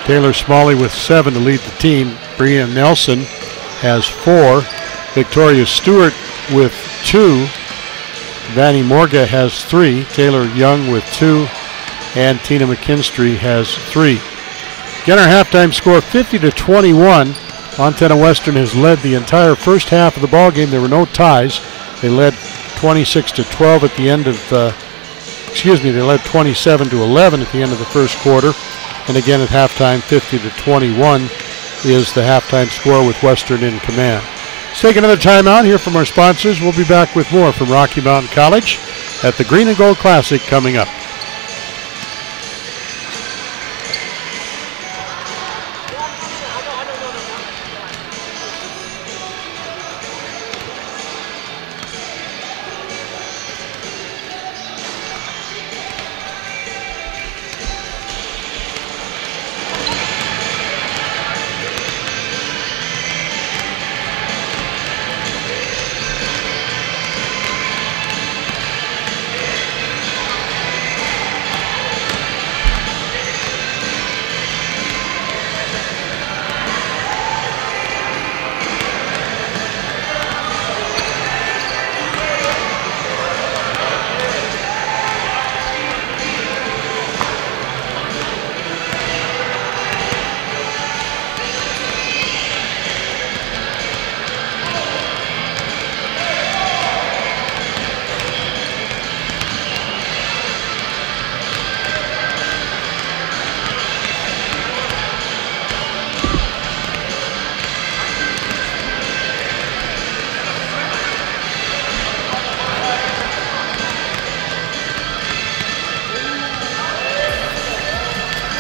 Taylor Smalley with 7 to lead the team. Brian Nelson has 4. Victoria Stewart with 2. Vanny Morga has 3. Taylor Young with 2. And Tina McKinstry has 3. Again, our halftime score 50-21. Montana Western has led the entire first half of the ball game. There were no ties. They led 26-12 at the end of they led 27-11 at the end of the first quarter. And again at halftime, 50-21 is the halftime score with Western in command. Let's take another timeout, hear from our sponsors. We'll be back with more from Rocky Mountain College at the Green and Gold Classic coming up.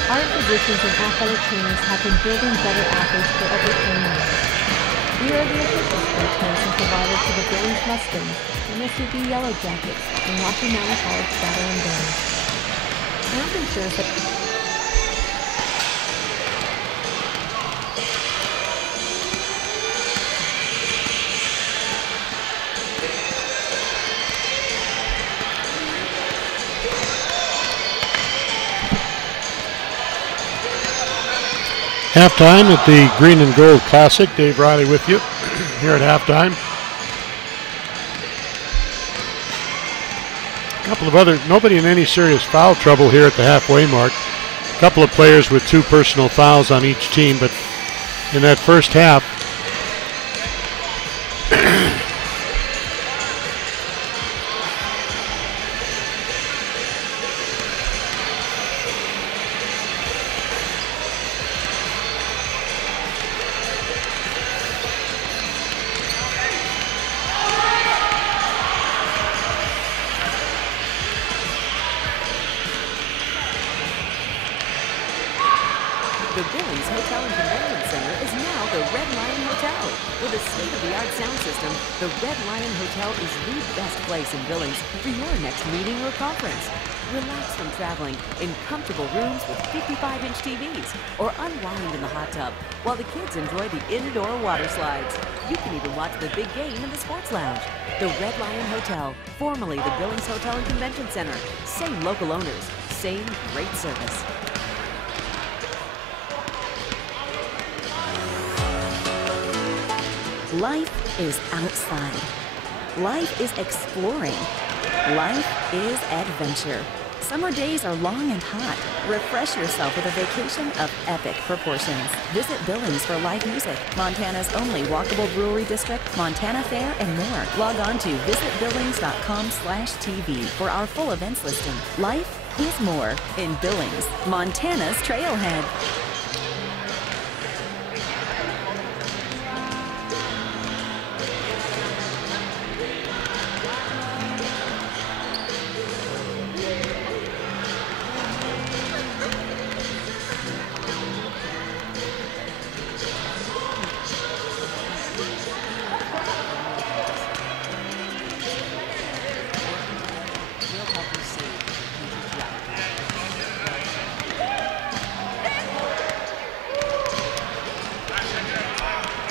Our physicians and athletic trainers have been building better athletes for over 20 years. We are the official sports medicine provider to the Billings Mustangs, MSUB Yellow Jackets, and Rocky Mountain College Battle Bears. AMP ensures that Halftime at the Green and Gold Classic. Dave Riley with you here at halftime. A couple of nobody in any serious foul trouble here at the halfway mark. A couple of players with 2 personal fouls on each team, but in that first half, The Billings Hotel and Convention Center is now the Red Lion Hotel. With a state-of-the-art sound system, the Red Lion Hotel is the best place in Billings for your next meeting or conference. Relax from traveling in comfortable rooms with 55-inch TVs, or unwind in the hot tub while the kids enjoy the indoor water slides. You can even watch the big game in the sports lounge. The Red Lion Hotel, formerly the Billings Hotel and Convention Center. Same local owners, same great service. Life is outside. Life is exploring. Life is adventure. Summer days are long and hot. Refresh yourself with a vacation of epic proportions. Visit Billings for live music, Montana's only walkable brewery district, Montana Fair, and more. Log on to visitbillings.com/TV for our full events listing. Life is more in Billings, Montana's Trailhead. Like road signs, my words are true. They bring me slowly back. I missed you. Did you bring new ones? You work hard for more than just you. It's Montana. Working together, we'll help you save for her future geology degree. Wells Fargo.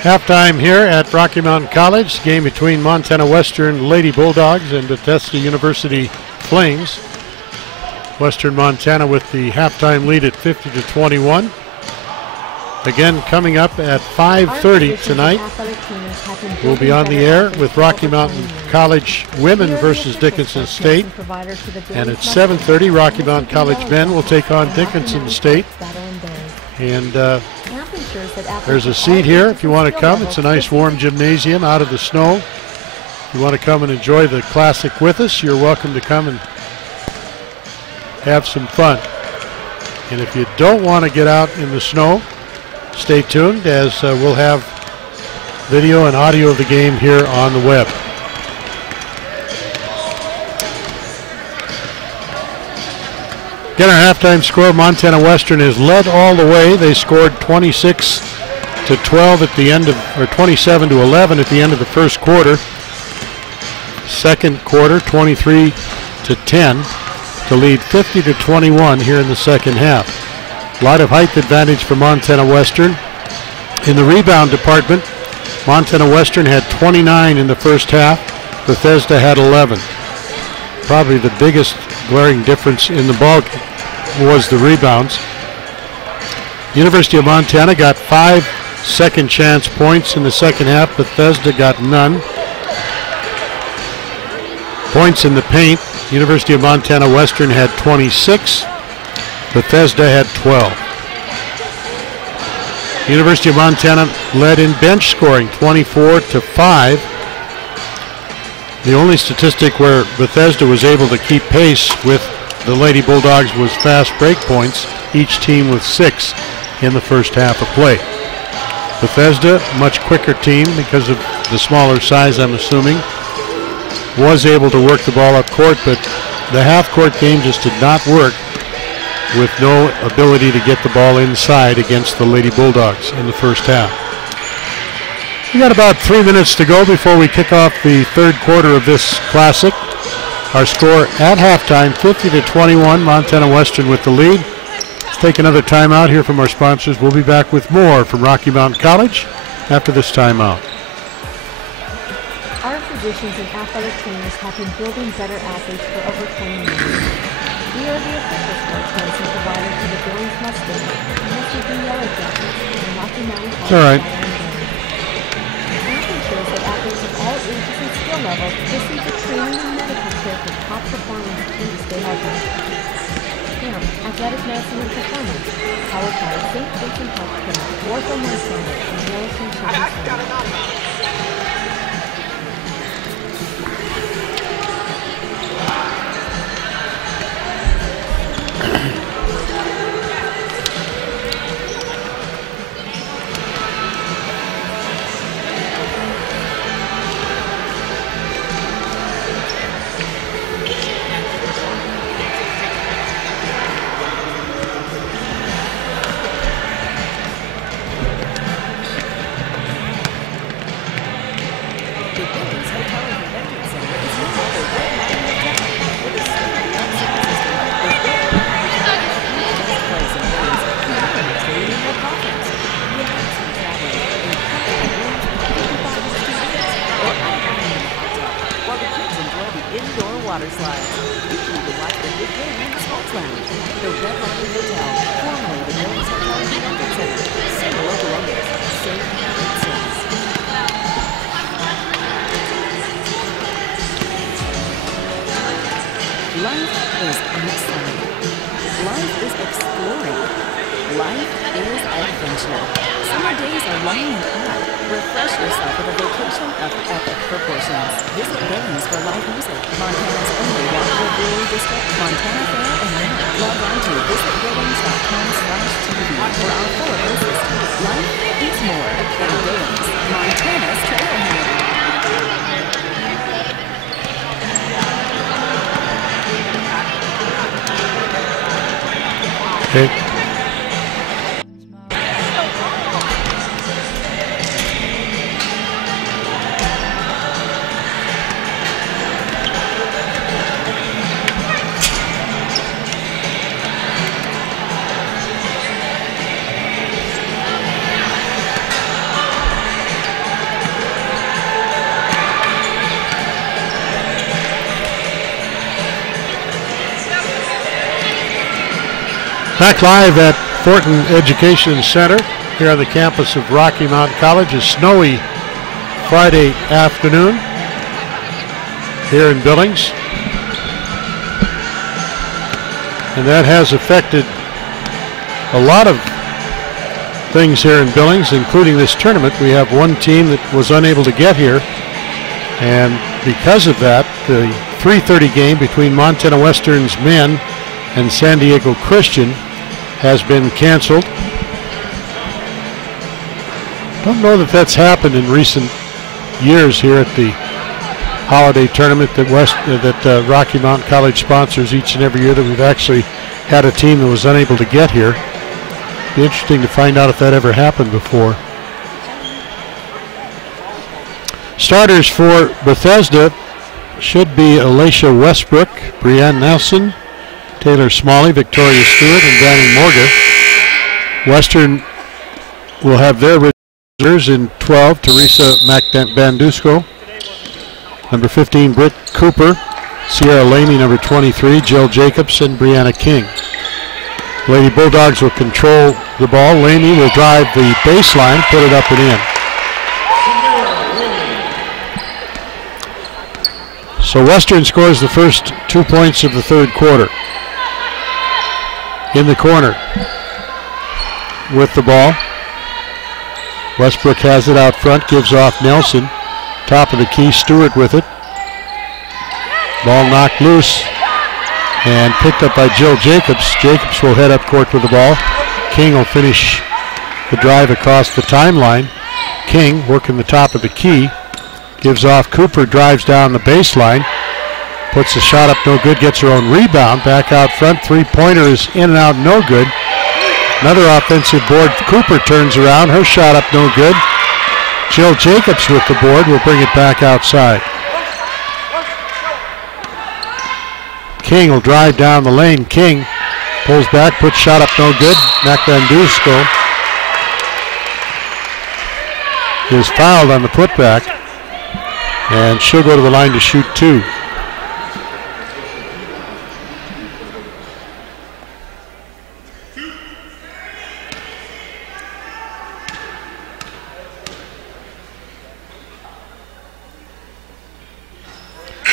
halftime here at Rocky Mountain College. Game between Montana Western Lady Bulldogs and Bethesda University Flames. Western Montana with the halftime lead at 50-21. Again, coming up at 5:30. Our physicians and athletic trainers have been building better athletes for over 20 years. We are the official sports medicine provider to the Billings Mustangs, MSUB Yellow Jackets, and Rocky Mountain College Battle Bears. AMP ensures that athletes of all ages and skill levels receive the gymnasium out of the snow. If you want to come and enjoy the classic with us, you're welcome to come and have some fun. And if you don't want to get out in the snow, stay tuned as we'll have video and audio of the game here on the web. Again, our halftime score, Montana Western has led all the way. They scored 26-12 at the end of, or 27-11 at the end of the first quarter. Second quarter, 23-10 to lead 50-21 here in the second half. A lot of height advantage for Montana Western. In the rebound department, Montana Western had 29 in the first half. Bethesda had 11. Probably the biggest glaring difference in the ball was the rebounds. University of Montana got 5 second chance points in the second half. Bethesda got none. Points in the paint, University of Montana Western had 26. Bethesda had 12. University of Montana led in bench scoring, 24-5. The only statistic where Bethesda was able to keep pace with the Lady Bulldogs was fast break points, each team with 6 in the first half of play. Bethesda, much quicker team because of the smaller size, I'm assuming, was able to work the ball up court, but the half-court game just did not work with no ability to get the ball inside against the Lady Bulldogs in the first half. We got about 3 minutes to go before we kick off the third quarter of this classic. Our score at halftime, 50-21, Montana Western with the lead. Let's take another timeout here from our sponsors. We'll be back with more from Rocky Mountain College after this timeout. Our physicians and athletic trainers have been building better athletes for over 20 years. We are the official sports medicine provider to the Billings Mustangs, MSUB Yellow Jackets, and Rocky Mountain College Battling Bears. AMP ensures that athletes of all ages and skill levels receive the training and medical care for top performance and to stay healthy. AMP, Athletic Medicine and Performance, powered by St. Vincent Healthcare, Ortho Montana, and Yellowstone Surgery Center. The Billings Hotel and Convention Center is now the Red Lion Hotel. With a state-of-the-art sound system, the Red Lion Hotel is the best place in Billings for your next meeting or conference. Relax from traveling in comfortable rooms with 55-inch TVs or unwind in the hot tub while the kids enjoy the indoor water slides. You can even watch the big game in the sports lounge. The Red Lion Hotel, formerly the Billings Hotel and Convention Center. Same local owners, same great service. Life is outside. Life is exploring. Life is adventure. Summer days are long and hot. Refresh yourself with a vacation of epic proportions. Visit Billings for live music, Montana's only walkable brewery district, Montana Fair, and more. Log on to visitbillings.com/TV for our full events listing. Life is more in Billings, Montana's Trailhead. Hard for more than just you. Working together, we'll help you save for her future geology degree. Wells Fargo. Back live at Fortin Education Center here on the campus of Rocky Mountain College. A snowy Friday afternoon here in Billings. And that has affected a lot of things here in Billings, including this tournament. We have one team that was unable to get here. And because of that, the 3:30 game between Montana Western's men and San Diego Christian has been canceled. Don't know that that's happened in recent years here at the holiday tournament that Rocky Mountain College sponsors each and every year, that we've actually had a team that was unable to get here. Be interesting to find out if that ever happened before. Starters for Bethesda should be Alicia Westbrook, Brianne Nelson, Taylor Smalley, Victoria Stewart, and Danny Morga. Western will have their reserves in 12, Teresa Bandusco. Number 15, Britt Cooper. Sierra Laney, number 23, Jill Jacobs, and Brianna King. Lady Bulldogs will control the ball. Laney will drive the baseline, put it up and in. So Western scores the first 2 points of the third quarter. In the corner with the ball. Westbrook has it out front, gives off Nelson. Top of the key, Stewart with it. Ball knocked loose and picked up by Jill Jacobs. Jacobs will head up court with the ball. King will finish the drive across the timeline. King working the top of the key. Gives off Cooper, drives down the baseline. Puts the shot up, no good. Gets her own rebound. Back out front. Three-pointer is in and out, no good. Another offensive board. Cooper turns around. Her shot up, no good. Jill Jacobs with the board will bring it back outside. King will drive down the lane. King pulls back, puts shot up, no good. Mac Van Dusto is fouled on the putback, and she'll go to the line to shoot two.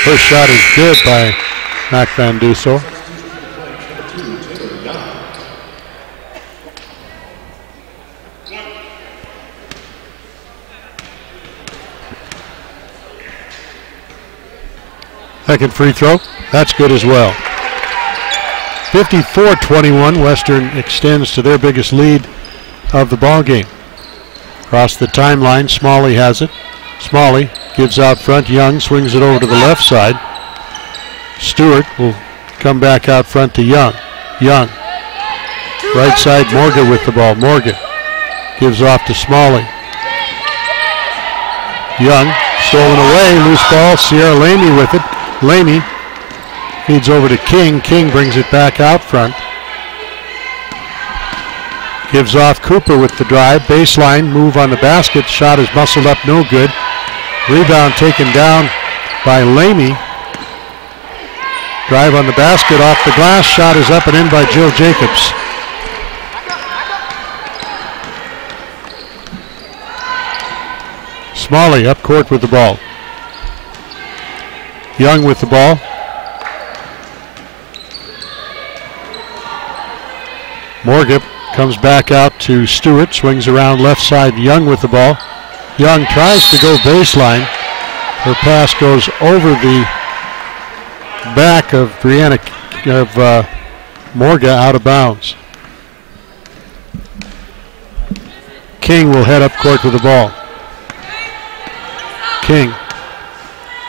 First shot is good by Mac Van Duso. Second free throw, that's good as well. 54-21, Western extends to their biggest lead of the ball game. Across the timeline, Smalley has it. Smalley gives out front. Young swings it over to the left side. Stewart will come back out front to Young. Young. Right side, Morgan with the ball. Morgan gives off to Smalley. Young stolen away. Loose ball. Sierra Lamy with it. Lamy feeds over to King. King brings it back out front. Gives off Cooper with the drive. Baseline move on the basket. Shot is muscled up, no good. Rebound taken down by Lamy. Drive on the basket off the glass. Shot is up and in by Jill Jacobs. Smalley up court with the ball. Young with the ball. Morgan comes back out to Stewart. Swings around left side. Young with the ball. Young tries to go baseline. Her pass goes over the back of Morgan out of bounds. King will head up court with the ball. King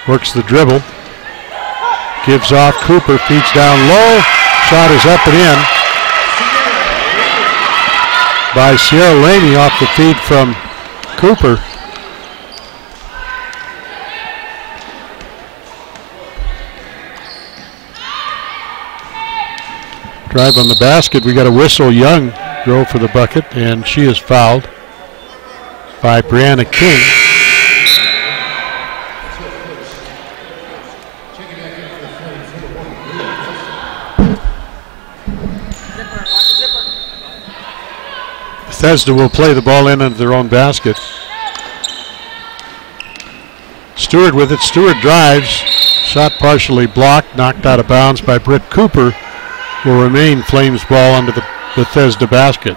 works the dribble. Gives off. Cooper feeds down low. Shot is up and in by Sierra Lamy off the feed from Cooper. Drive on the basket. We got a whistle. Young drove for the bucket, and she is fouled by Brianna King. Bethesda will play the ball in under their own basket. Stewart with it. Stewart drives. Shot partially blocked, knocked out of bounds by Britt Cooper. Will remain Flames ball under the Bethesda basket.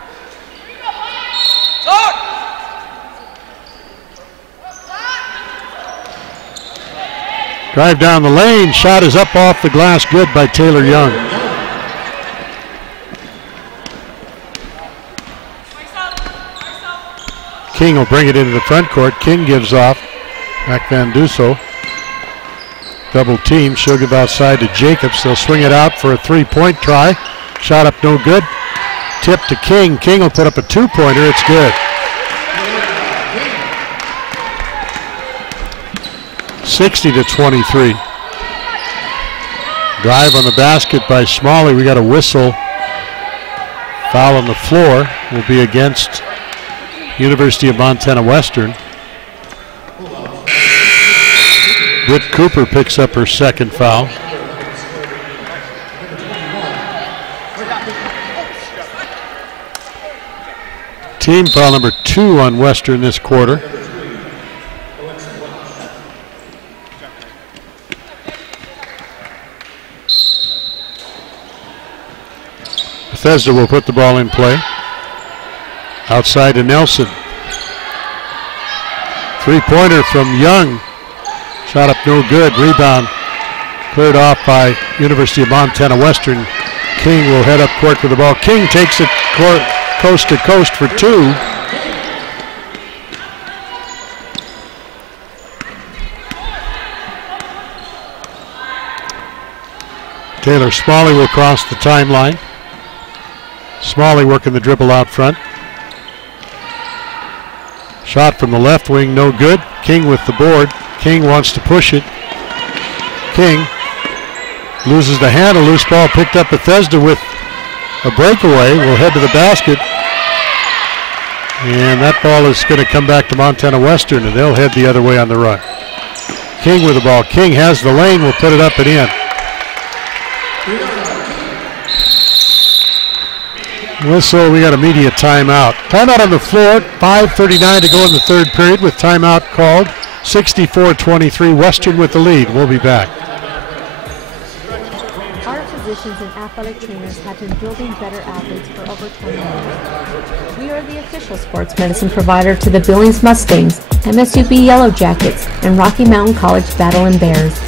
Drive down the lane. Shot is up off the glass. Good by Taylor Young. King will bring it into the front court. King gives off. Mac Van Duso. Double team. She'll give outside to Jacobs. They'll swing it out for a three-point try. Shot up no good. Tip to King. King will put up a two-pointer. It's good. 60-23. Drive on the basket by Smalley. We got a whistle. Foul on the floor will be against University of Montana Western. Britt Cooper picks up her second foul. Team foul number 2 on Western this quarter. Bethesda will put the ball in play. Outside to Nelson. Three-pointer from Young. Shot up no good. Rebound cleared off by University of Montana Western. King will head up court with the ball. King takes it coast to coast for two. Taylor Smalley will cross the timeline. Smalley working the dribble out front. Shot from the left wing, no good. King with the board. King wants to push it. King loses the handle. Loose ball picked up. Bethesda with a breakaway. Will head to the basket. And that ball is going to come back to Montana Western, and they'll head the other way on the run. King with the ball. King has the lane. Will put it up and in. Whistle, we got a media timeout. Timeout on the floor, 5:39 to go in the third period with timeout called. 64-23, Western with the lead. We'll be back. Our physicians and athletic trainers have been building better athletes for over 20 years. We are the official sports medicine provider to the Billings Mustangs, MSUB Yellow Jackets, and Rocky Mountain College Battle Bears.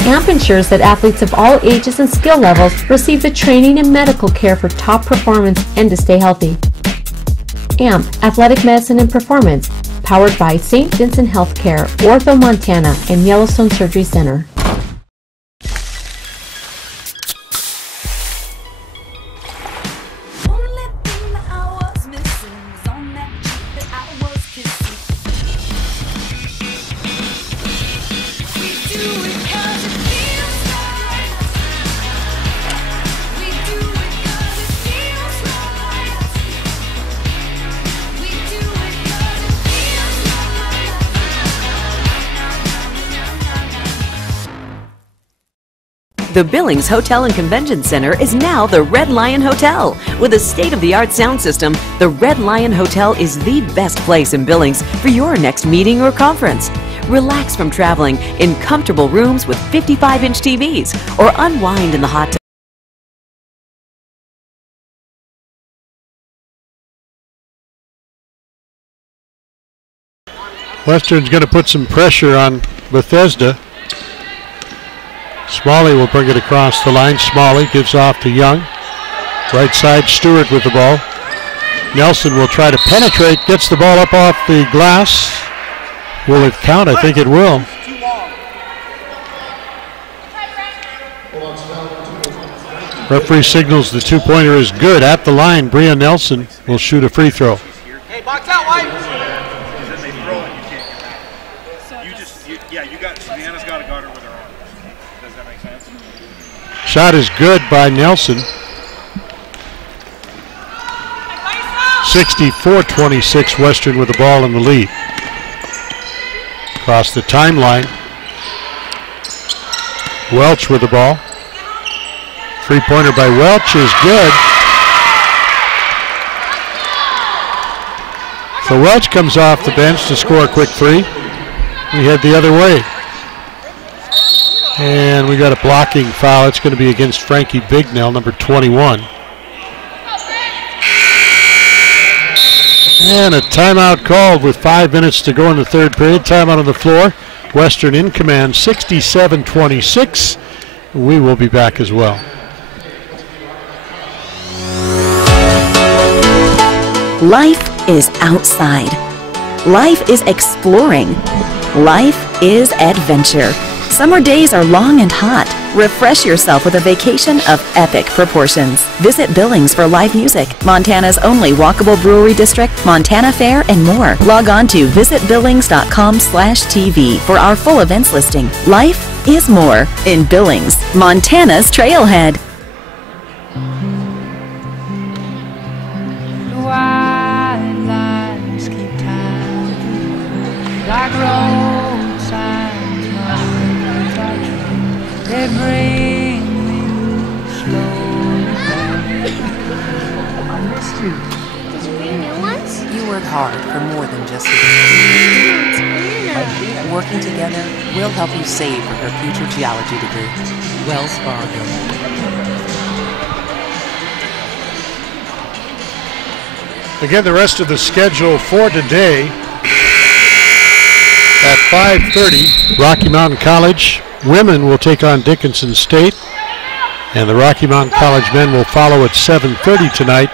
AMP ensures that athletes of all ages and skill levels receive the training and medical care for top performance and to stay healthy. AMP, Athletic Medicine and Performance, powered by St. Vincent Healthcare, Ortho, Montana, and Yellowstone Surgery Center. The Billings Hotel and Convention Center is now the Red Lion Hotel. With a state-of-the-art sound system, the Red Lion Hotel is the best place in Billings for your next meeting or conference. Relax from traveling in comfortable rooms with 55-inch TVs or unwind in the hot tub. Western's going to put some pressure on Bethesda. Smalley will bring it across the line. Smalley gives off to Young. Right side, Stewart with the ball. Nelson will try to penetrate. Gets the ball up off the glass. Will it count? I think it will. Referee signals the two-pointer is good. At the line, Bria Nelson will shoot a free throw. Shot is good by Nelson. 64-26, Western with the ball in the lead. Across the timeline. Welch with the ball. Three-pointer by Welch is good. So Welch comes off the bench to score a quick three. We head the other way. And we got a blocking foul. It's going to be against Frankie Bignell, number 21. And a timeout called with 5 minutes to go in the third period. Timeout on the floor. Western in command, 67-26. We will be back as well. Life is outside. Life is exploring. Life is adventure. Summer days are long and hot. Refresh yourself with a vacation of epic proportions. Visit Billings for live music, Montana's only walkable brewery district, Montana Fair, and more. Log on to visitbillings.com/TV for our full events listing. Life is more in Billings, Montana's Trailhead. The white lines keep time for you, like road signs. My words are true. They bring me slowly back. I missed you. Did you bring new ones? You work hard for more than just you. It's Montana. I did. Working together, we'll help you save for her future geology degree. Wells Fargo. Again, the rest of the schedule for today. At 5:30, Rocky Mountain College women will take on Dickinson State, and the Rocky Mountain College men will follow at 7:30 tonight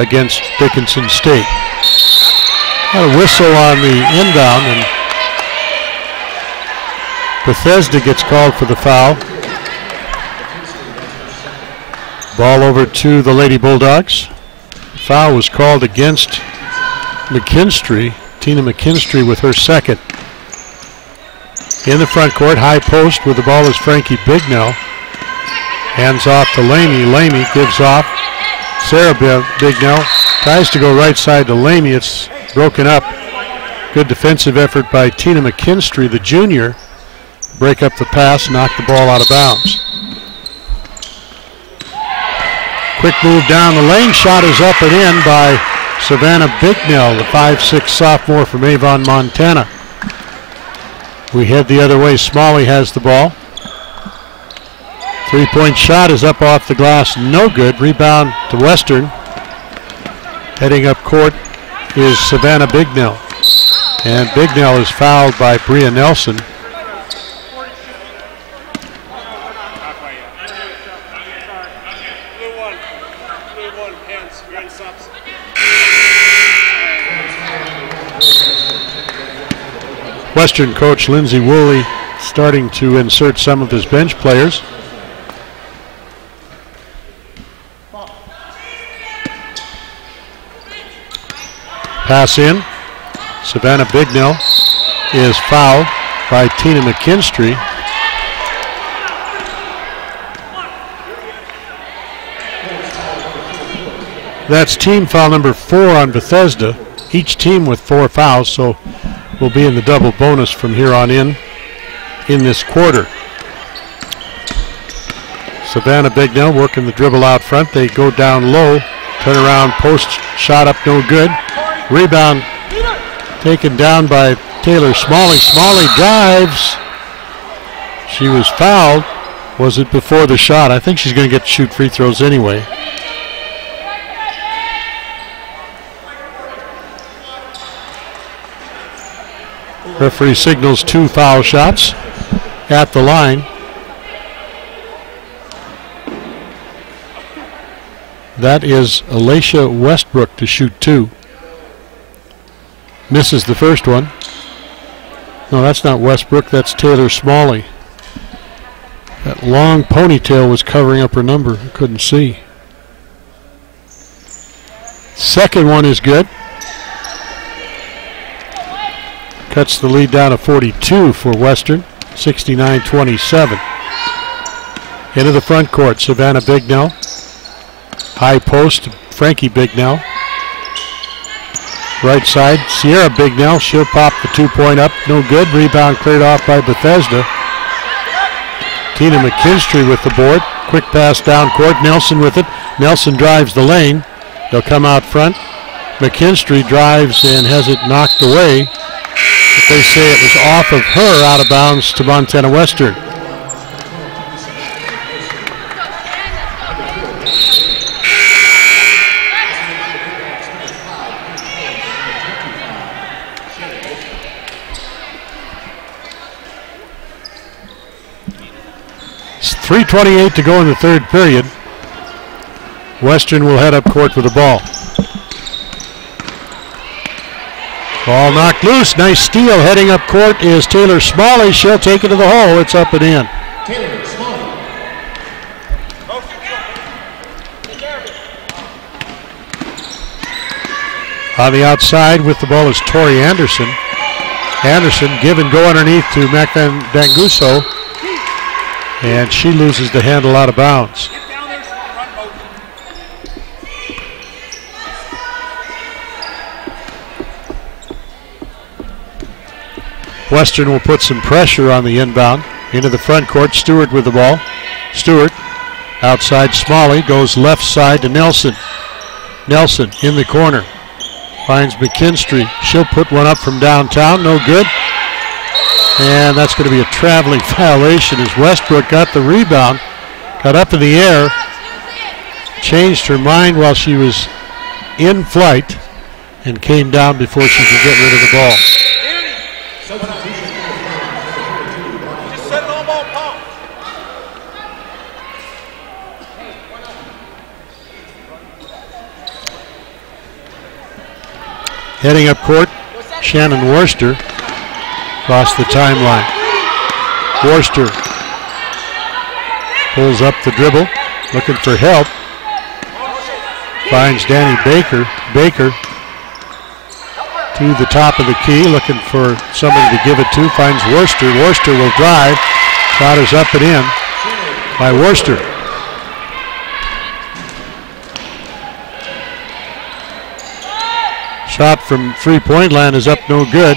against Dickinson State. A whistle on the inbound, and Bethesda gets called for the foul. Ball over to the Lady Bulldogs. Foul was called against McKinstry. Tina McKinstry with her second. In the front court, high post with the ball is Frankie Bignell. Hands off to Lamy. Lamy gives off. Sarah Bignell tries to go right side to Lamy. It's broken up. Good defensive effort by Tina McKinstry, the junior. Break up the pass, knock the ball out of bounds. Quick move down the lane. Shot is up and in by Savannah Bignell, the 5'6" sophomore from Avon, Montana. We head the other way. Smalley has the ball. Three-point shot is up off the glass. No good. Rebound to Western. Heading up court is Savannah Bignell. And Bignell is fouled by Bria Nelson. Western coach Lindsey Woolley starting to insert some of his bench players. Pass in. Savannah Bignell is fouled by Tina McKinstry. That's team foul number 4 on Bethesda. Each team with 4 fouls, so we'll be in the double bonus from here on in this quarter. Savannah Bignell working the dribble out front. They go down low. Turn around, post shot up, no good. Rebound taken down by Taylor Smalley. Smalley drives. She was fouled. Was it before the shot? I think she's going to get to shoot free throws anyway. Referee signals 2 foul shots at the line. That is Alacia Westbrook to shoot 2. Misses the first one. No, that's not Westbrook. That's Taylor Smalley. That long ponytail was covering up her number. I couldn't see. Second one is good. Cuts the lead down to 42 for Western, 69-27. Into the front court, Savannah Bignell. High post, Frankie Bignell. Right side, Sierra Bignell. She'll pop the 2-point up. No good. Rebound cleared off by Bethesda. Tina McKinstry with the board. Quick pass down court. Nelson with it. Nelson drives the lane. They'll come out front. McKinstry drives and has it knocked away. But they say it was off of her, out of bounds to Montana Western. It's 3:28 to go in the third period. Western will head up court with the ball. Ball knocked loose. Nice steal. Heading up court is Taylor Smalley. She'll take it to the hole. It's up and in. On the outside with the ball is Tori Anderson. Anderson give and go underneath to Danguso. And she loses the handle out of bounds. Western will put some pressure on the inbound. Into the front court, Stewart with the ball. Stewart, outside Smalley, goes left side to Nelson. Nelson in the corner. Finds McKinstry. She'll put one up from downtown. No good. And that's going to be a traveling violation as Westbrook got the rebound. Got up in the air. Changed her mind while she was in flight. And came down before she could get rid of the ball. Heading up court, Shannon Worster across the timeline. Worster pulls up the dribble, looking for help. finds Danny Baker to the top of the key, looking for somebody to give it to. Finds Worcester. Worcester will drive. Shot is up and in by Worcester. Shot from three-point land is up, no good.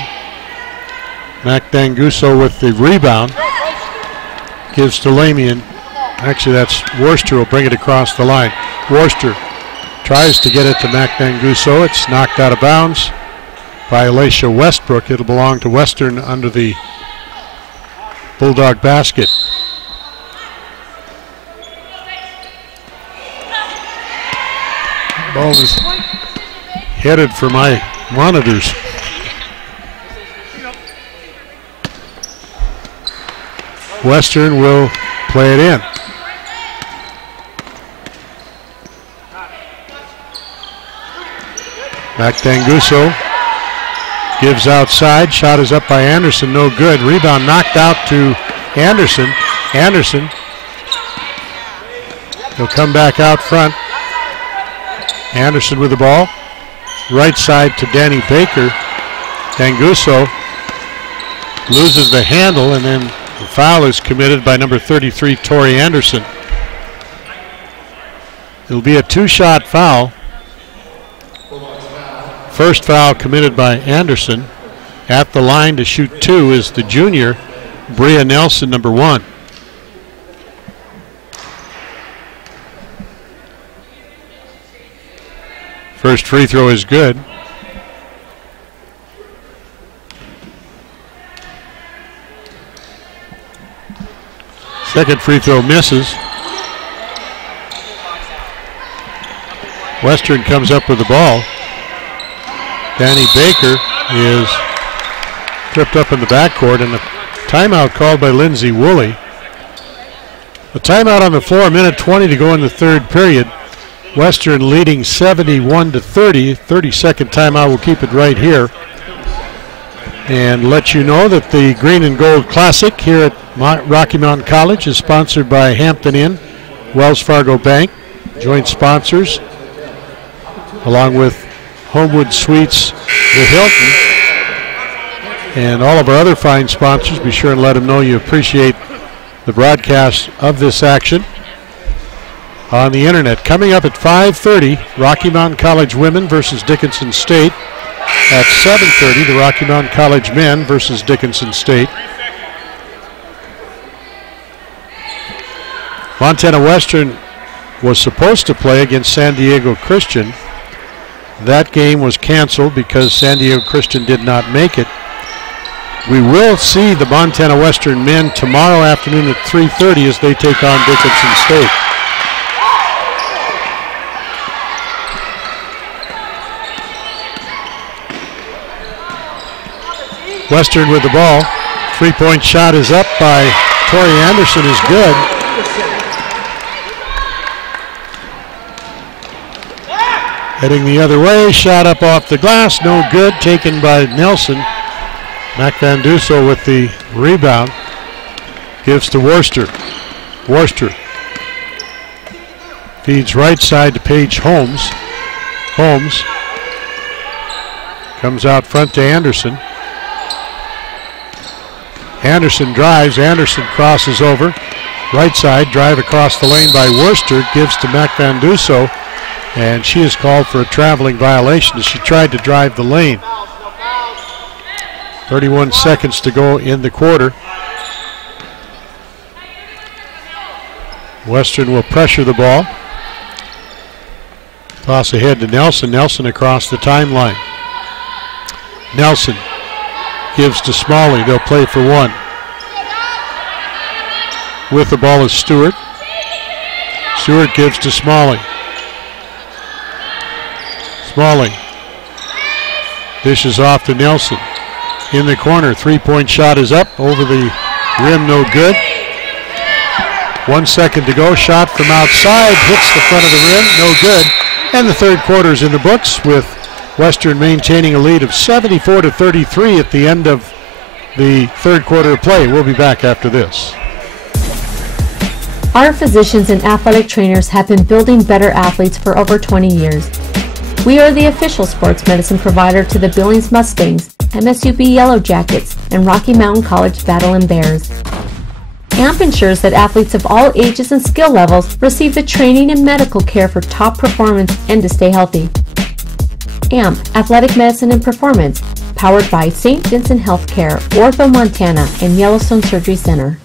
Mac Danguso with the rebound. Gives to Lamian. Actually, that's Worcester will bring it across the line. Worcester tries to get it to Mac Danguso. It's knocked out of bounds by Alicia Westbrook. It'll belong to Western under the Bulldog basket. Ball is headed for my monitors. Western will play it in. Mac Danguso gives outside. Shot is up by Anderson. No good. Rebound knocked out to Anderson. Anderson. He'll come back out front. Anderson with the ball. Right side to Danny Baker. Danguso loses the handle, and then the foul is committed by number 33, Tori Anderson. It'll be a two-shot foul. First foul committed by Anderson. At the line to shoot two is the junior, Bria Nelson, number 1. First free throw is good. Second free throw misses. Western comes up with the ball. Danny Baker is tripped up in the backcourt, and a timeout called by Lindsay Woolley. A timeout on the floor, a minute 20 to go in the third period. Western leading 71-30. 30-second timeout. We'll keep it right here and let you know that the Green and Gold Classic here at Rocky Mountain College is sponsored by Hampton Inn, Wells Fargo Bank, joint sponsors, along with Homewood Suites, the Hilton, and all of our other fine sponsors. Be sure and let them know you appreciate the broadcast of this action on the internet. Coming up at 5:30, Rocky Mountain College women versus Dickinson State. At 7:30, the Rocky Mountain College men versus Dickinson State. Montana Western was supposed to play against San Diego Christian. That game was canceled because San Diego Christian did not make it. We will see the Montana Western men tomorrow afternoon at 3:30 as they take on Dickinson State. Western with the ball. Three-point shot is up by Tori Anderson, is good. Heading the other way, shot up off the glass, no good, taken by Nelson. Mac Van Dussel with the rebound. Gives to Worcester. Worcester feeds right side to Paige Holmes. Holmes comes out front to Anderson. Anderson drives. Anderson crosses over. Right side, drive across the lane by Worcester. Gives to Mac Van Dussel. And she is called for a traveling violation as she tried to drive the lane. 31 seconds to go in the quarter. Western will pressure the ball. Toss ahead to Nelson. Nelson across the timeline. Nelson gives to Smalley. They'll play for one. With the ball is Stewart. Stewart gives to Smalley. Smalley dishes off to Nelson. In the corner, three-point shot is up. Over the rim, no good. 1 second to go. Shot from outside. Hits the front of the rim, no good. And the third quarter is in the books with Western maintaining a lead of 74-33 at the end of the third quarter of play. We'll be back after this. Our physicians and athletic trainers have been building better athletes for over 20 years. We are the official sports medicine provider to the Billings Mustangs, MSUB Yellow Jackets, and Rocky Mountain College Battle Bears. AMP ensures that athletes of all ages and skill levels receive the training and medical care for top performance and to stay healthy. AMP, Athletic Medicine and Performance, powered by St. Vincent Healthcare, Ortho, Montana, and Yellowstone Surgery Center.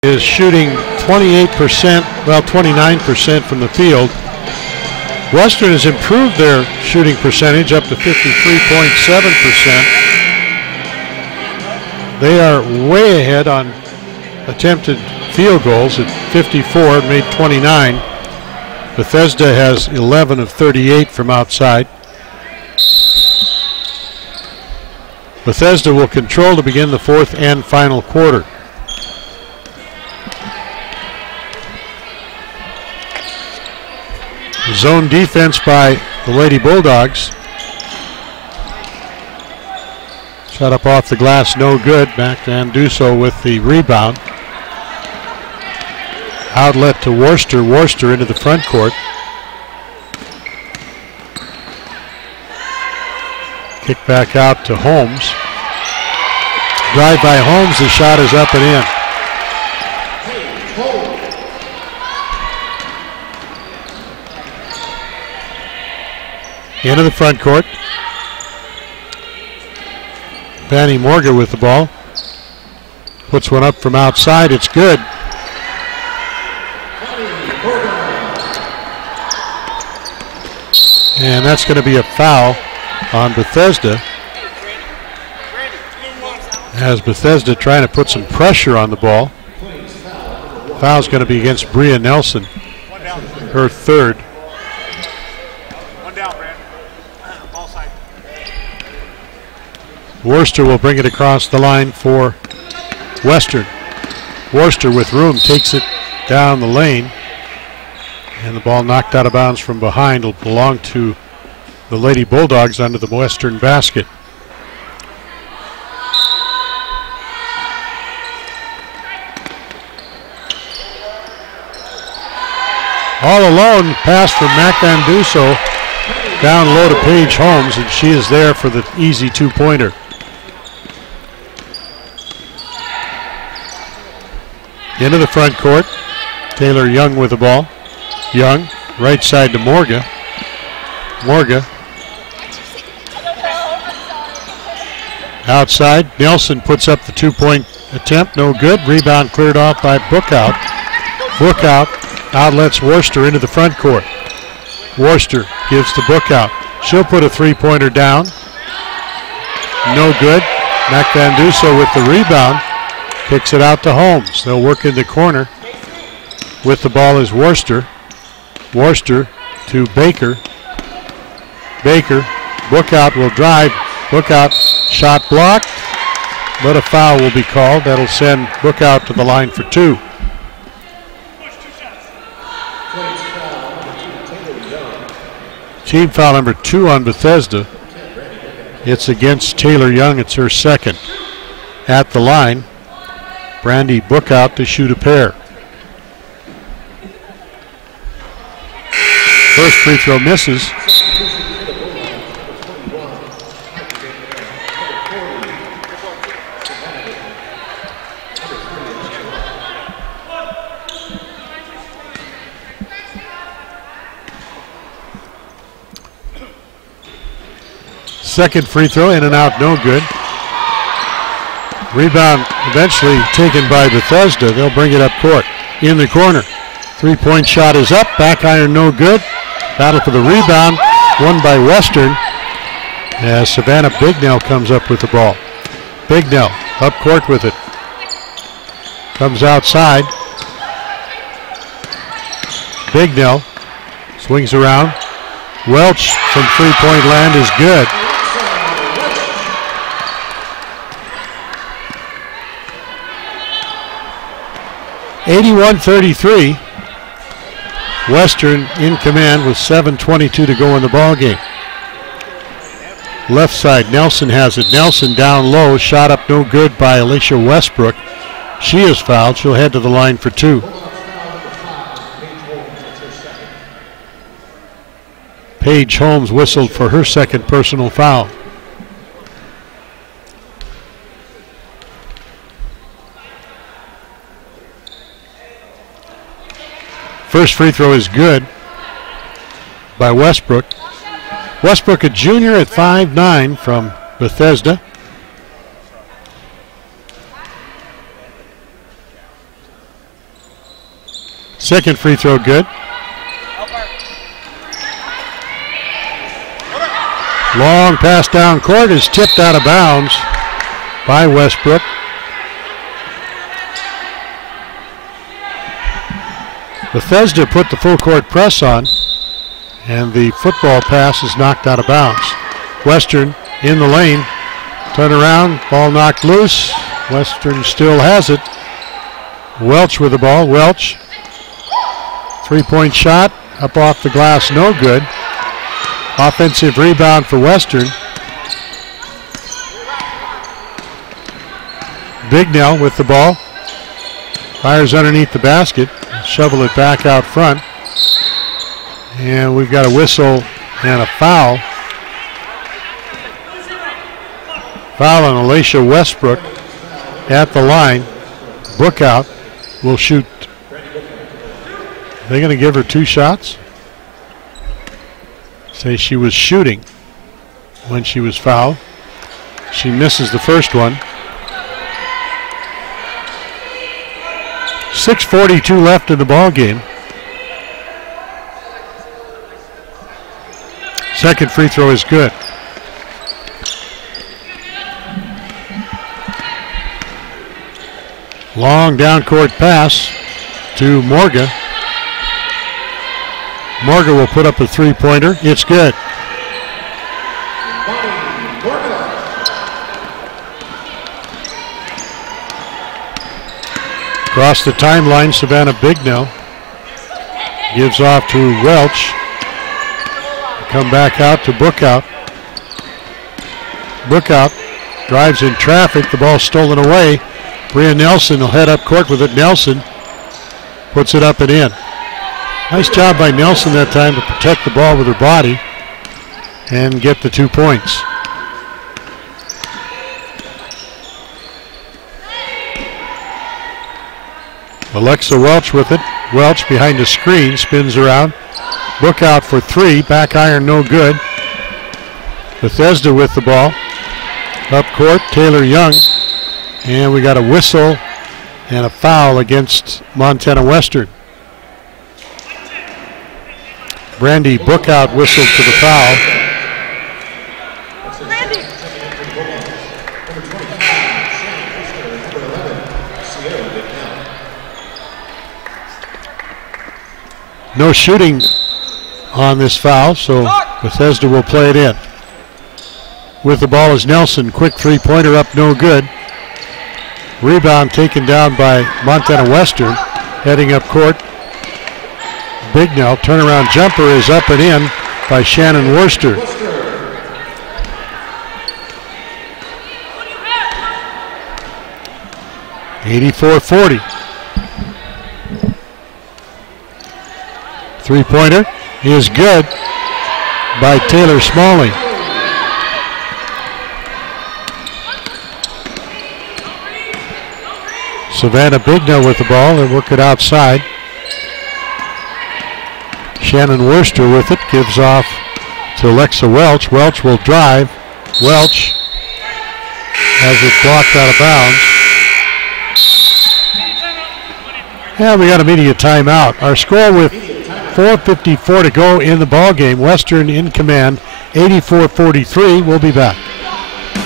Is shooting 28%, well 29% from the field. Western has improved their shooting percentage up to 53.7%. They are way ahead on attempted field goals at 54, made 29. Bethesda has 11 of 38 from outside. Bethesda will control to begin the fourth and final quarter. Zone defense by the Lady Bulldogs. Shot up off the glass, no good. Back to Anduso with the rebound. Outlet to Worcester. Worcester into the front court. Kick back out to Holmes. Drive by Holmes. The shot is up and in. Into the front court. Vanny Morgan with the ball. Puts one up from outside. It's good. And that's going to be a foul on Bethesda. As Bethesda trying to put some pressure on the ball. Foul's going to be against Bria Nelson. Her third. Worcester will bring it across the line for Western. Worcester with room takes it down the lane. And the ball knocked out of bounds from behind will belong to the Lady Bulldogs under the Western basket. All alone, pass from Mac Anduso down low to Paige Holmes, and she is there for the easy two-pointer. Into the front court. Taylor Young with the ball. Young, right side to Morga. Morga. Outside. Nelson puts up the two-point attempt. No good. Rebound cleared off by Bookout. Bookout outlets Worcester into the front court. Worcester gives to Bookout. She'll put a three-pointer down. No good. Mac Vanduso with the rebound. Kicks it out to Holmes. They'll work in the corner. With the ball is Worcester. Worcester to Baker. Baker. Bookout will drive. Bookout shot blocked. But a foul will be called. That'll send Bookout to the line for two. Team foul number 2 on Bethesda. It's against Taylor Young. It's her second. At the line, Brandy Bookout to shoot a pair. First free throw misses. Second free throw, in and out, no good. Rebound eventually taken by Bethesda. They'll bring it up court. In the corner. Three-point shot is up. Back iron, no good. Battle for the rebound. Won by Western. As Savannah Bignell comes up with the ball. Bignell Up court with it. Comes outside. Bignell swings around. Welch from three-point land is good. (81-33). Western in command with 7:22 to go in the ball game. Left side, Nelson has it. Nelson down low, shot up no good by Alicia Westbrook. She is fouled. She'll head to the line for two. Paige Holmes whistled for her second personal foul. First free throw is good by Westbrook. Westbrook, a junior at 5'9" from Bethesda. Second free throw good. Long pass down court is tipped out of bounds by Westbrook. Bethesda put the full court press on, and the football pass is knocked out of bounds. Western in the lane. Turn around, ball knocked loose. Western still has it. Welch with the ball. Welch. Three-point shot. Up off the glass, no good. Offensive rebound for Western. Bignell with the ball. Fires underneath the basket. Shovel it back out front. And we've got a whistle and a foul. Foul on Alicia Westbrook at the line. Bookout will shoot. They're going to give her two shots. Say she was shooting when she was fouled. She misses the first one. 6:42 left in the ball game. Second free throw is good. Long down court pass to Morga. Morga will put up a three-pointer. It's good. Across the timeline, Savannah Bignell gives off to Welch. Come back out to Bookout. Bookout drives in traffic. The ball stolen away. Bria Nelson will head up court with it. Nelson puts it up and in. Nice job by Nelson that time to protect the ball with her body and get the 2 points. Alexa Welch with it. Welch behind the screen, spins around. Bookout for three. Back iron, no good. Bethesda with the ball. Up court, Taylor Young. And we got a whistle and a foul against Montana Western. Brandy Bookout whistled for the foul. No shooting on this foul, so Bethesda will play it in. With the ball is Nelson. Quick three-pointer up, no good. Rebound taken down by Montana Western. Heading up court. Bignell. Turnaround jumper is up and in by Shannon Worster. (84-40). Three-pointer is good by Taylor Smalley. Savannah Bignell with the ball. They work it outside. Shannon Worster with it. Gives off to Alexa Welch. Welch will drive. Welch has it blocked out of bounds. And we got a media timeout. Our score with 4:54 to go in the ball game. Western in command, 84-43. We'll be back.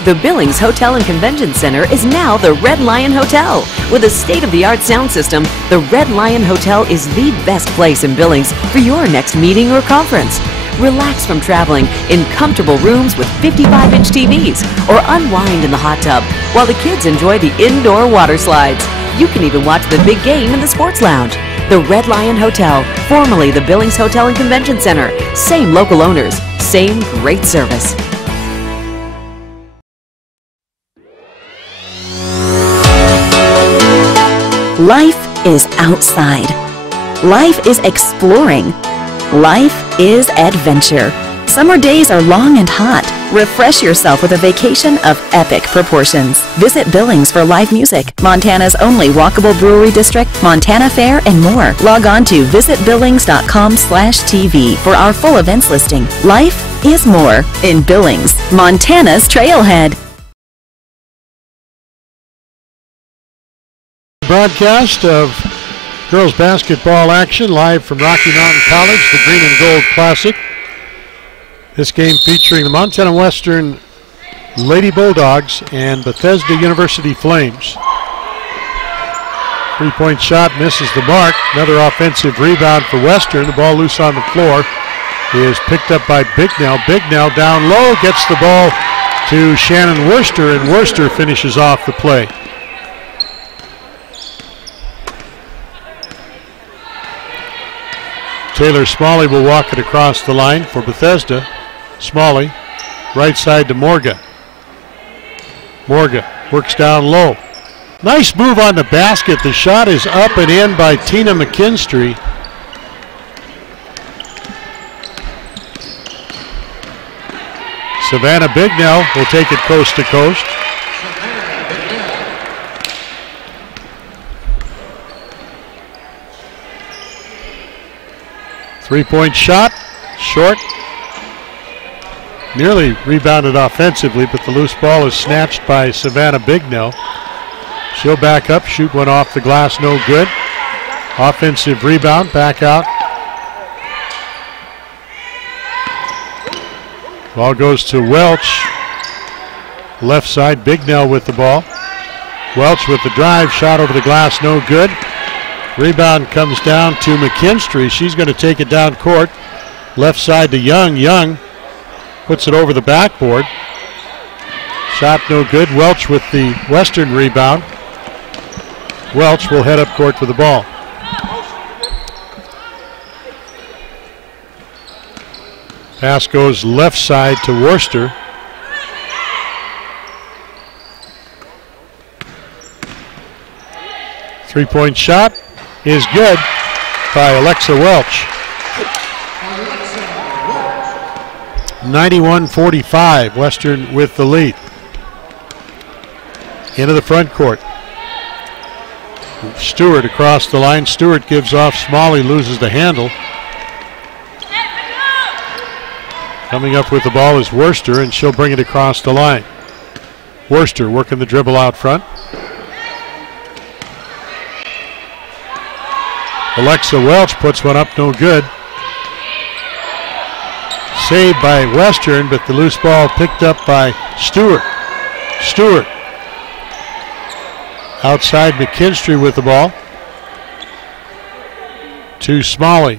The Billings Hotel and Convention Center is now the Red Lion Hotel. With a state-of-the-art sound system, the Red Lion Hotel is the best place in Billings for your next meeting or conference. Relax from traveling in comfortable rooms with 55-inch TVs, or unwind in the hot tub while the kids enjoy the indoor water slides. You can even watch the big game in the sports lounge. The Red Lion Hotel, formerly the Billings Hotel and Convention Center. Same local owners, same great service. Life is outside. Life is exploring. Life is adventure. Summer days are long and hot. Refresh yourself with a vacation of epic proportions. Visit Billings for live music, Montana's only walkable brewery district, Montana Fair, and more. Log on to visitbillings.com/TV for our full events listing. Life is more in Billings, Montana's Trailhead. Broadcast of girls basketball action live from Rocky Mountain College, the Green and Gold Classic. This game featuring the Montana Western Lady Bulldogs and Bethesda University Flames. Three-point shot misses the mark. Another offensive rebound for Western. The ball loose on the floor is picked up by Bignell. Bignell down low gets the ball to Shannon Worster, and Worster finishes off the play. Taylor Smalley will walk it across the line for Bethesda. Smalley, right side to Morgan. Morgan works down low. Nice move on the basket. The shot is up and in by Tina McKinstry. Savannah Bignell will take it coast to coast. Three-point shot, short. Nearly rebounded offensively, but the loose ball is snatched by Savannah Bignell. She'll back up, shoot one off the glass, no good. Offensive rebound, back out. Ball goes to Welch. Left side, Bignell with the ball. Welch with the drive, shot over the glass, no good. Rebound comes down to McKinstry. She's going to take it down court. Left side to Young. Young puts it over the backboard. Shot no good. Welch with the Western rebound. Welch will head up court with the ball. Pass goes left side to Worster. Three-point shot is good by Alexa Welch. 91-45, Western with the lead. Into the front court. Stewart across the line. Stewart gives off. Smalley loses the handle. Coming up with the ball is Worster, and she'll bring it across the line. Worster working the dribble out front. Alexa Welch puts one up, no good. Saved by Western, but the loose ball picked up by Stewart. Stewart. Outside McKinstry with the ball. To Smalley.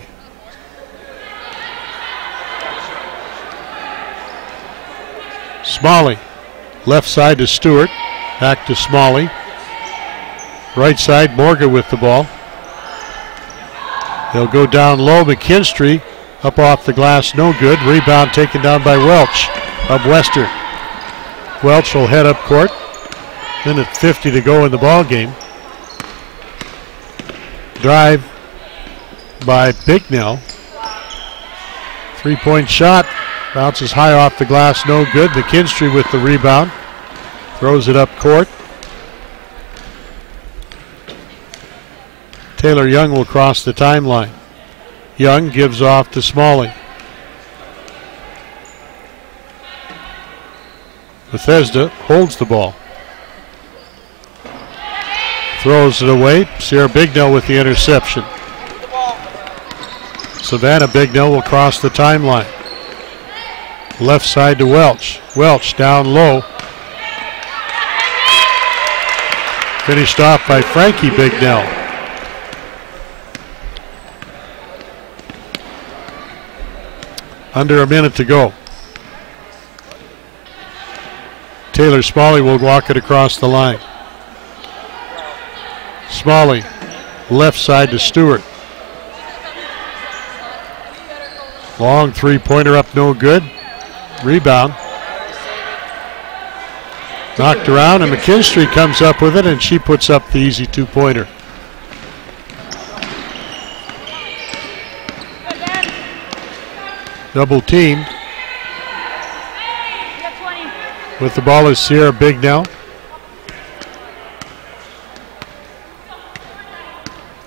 Smalley. Left side to Stewart. Back to Smalley. Right side, Morgan with the ball. They'll go down low. McKinstry up off the glass, no good. Rebound taken down by Welch of Western. Welch will head up court. Minute 50 to go in the ball game. Drive by Bignell. Three-point shot. Bounces high off the glass, no good. McKinstry with the rebound. Throws it up court. Taylor Young will cross the timeline. Young gives off to Smalley. Bethesda holds the ball. Throws it away. Sierra Bignell with the interception. Savannah Bignell will cross the timeline. Left side to Welch. Welch down low. Finished off by Frankie Bignell. Under a minute to go. Taylor Smalley will walk it across the line. Smalley, left side to Stewart. Long three-pointer up, no good. Rebound. Knocked around, and McKinstry comes up with it, and she puts up the easy two-pointer. Double team. With the ball is Sierra Bignell.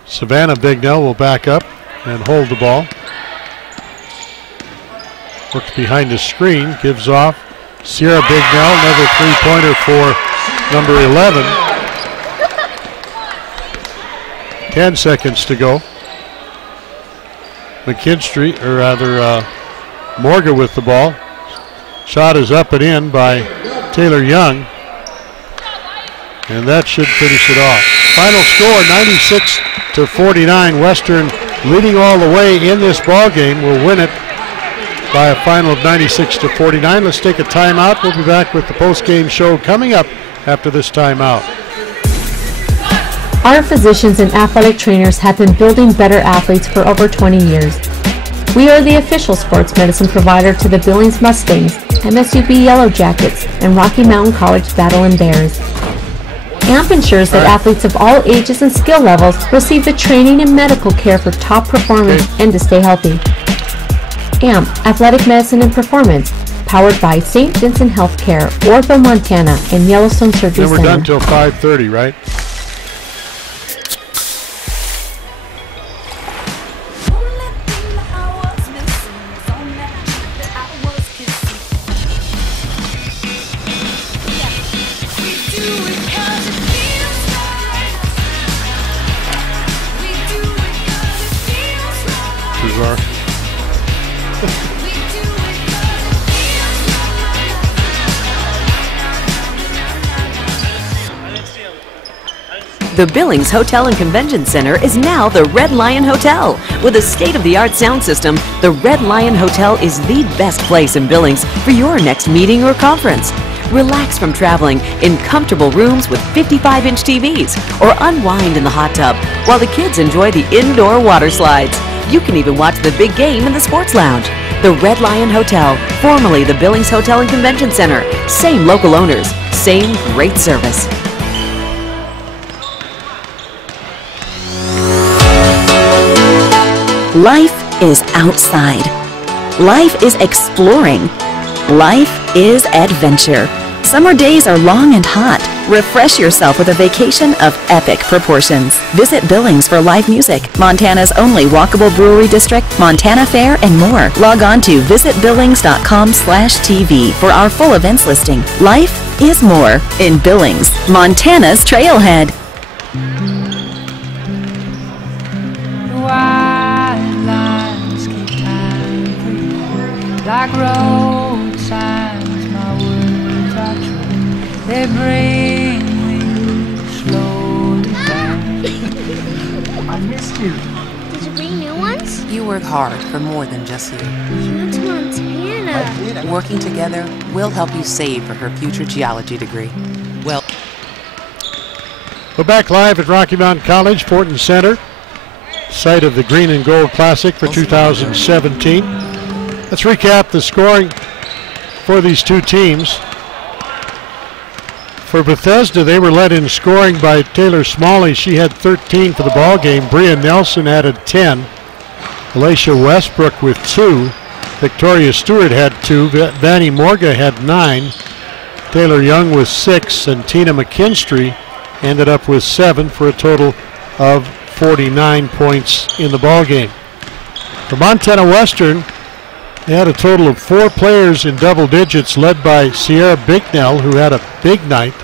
Savannah Bignell will back up and hold the ball. Works behind the screen, gives off. Sierra Bignell, another three-pointer for number 11. 10 seconds to go. McKinstry, or rather Morga with the ball. Shot is up and in by Taylor Young. And that should finish it off. Final score, 96-49. Western leading all the way in this ball game. Will win it by a final of 96-49. Let's take a timeout. We'll be back with the post-game show coming up after this timeout. Our physicians and athletic trainers have been building better athletes for over 20 years. We are the official sports medicine provider to the Billings Mustangs, MSUB Yellow Jackets, and Rocky Mountain College Battle Bears. AMP ensures that athletes of all ages and skill levels receive the training and medical care for top performance and to stay healthy. AMP, Athletic Medicine and Performance, powered by St. Vincent Healthcare, Ortho, Montana, and Yellowstone Surgery Center. The Billings Hotel and Convention Center is now the Red Lion Hotel. With a state-of-the-art sound system, the Red Lion Hotel is the best place in Billings for your next meeting or conference. Relax from traveling in comfortable rooms with 55-inch TVs, or unwind in the hot tub while the kids enjoy the indoor water slides. You can even watch the big game in the sports lounge. The Red Lion Hotel, formerly the Billings Hotel and Convention Center. Same local owners, same great service. Life is outside. Life is exploring. Life is adventure. Summer days are long and hot. Refresh yourself with a vacation of epic proportions. Visit Billings for live music, Montana's only walkable brewery district, Montana Fair, and more. Log on to visitbillings.com/TV for our full events listing. Life is more in Billings, Montana's Trailhead. The white lines keep time for you. Like road signs, my words are true. They bring me slowly back. I missed you. Did you bring new ones? You work hard for more than just you. You went to Montana. I did. Working together, we'll help you save for her future geology degree. Well, We're back live at Rocky Mountain College, Fortin Center, site of the Green and Gold Classic for Fargo. 2017. Let's recap the scoring for these two teams. For Bethesda, they were led in scoring by Taylor Smalley. She had 13 for the ball game. Bria Nelson added 10. Alicia Westbrook with 2. Victoria Stewart had 2. Vanny Morga had 9. Taylor Young with 6. And Tina McKinstry ended up with 7 for a total of 49 points in the ball game. For Montana Western, they had a total of 4 players in double digits, led by Sierra Bignell, who had a big night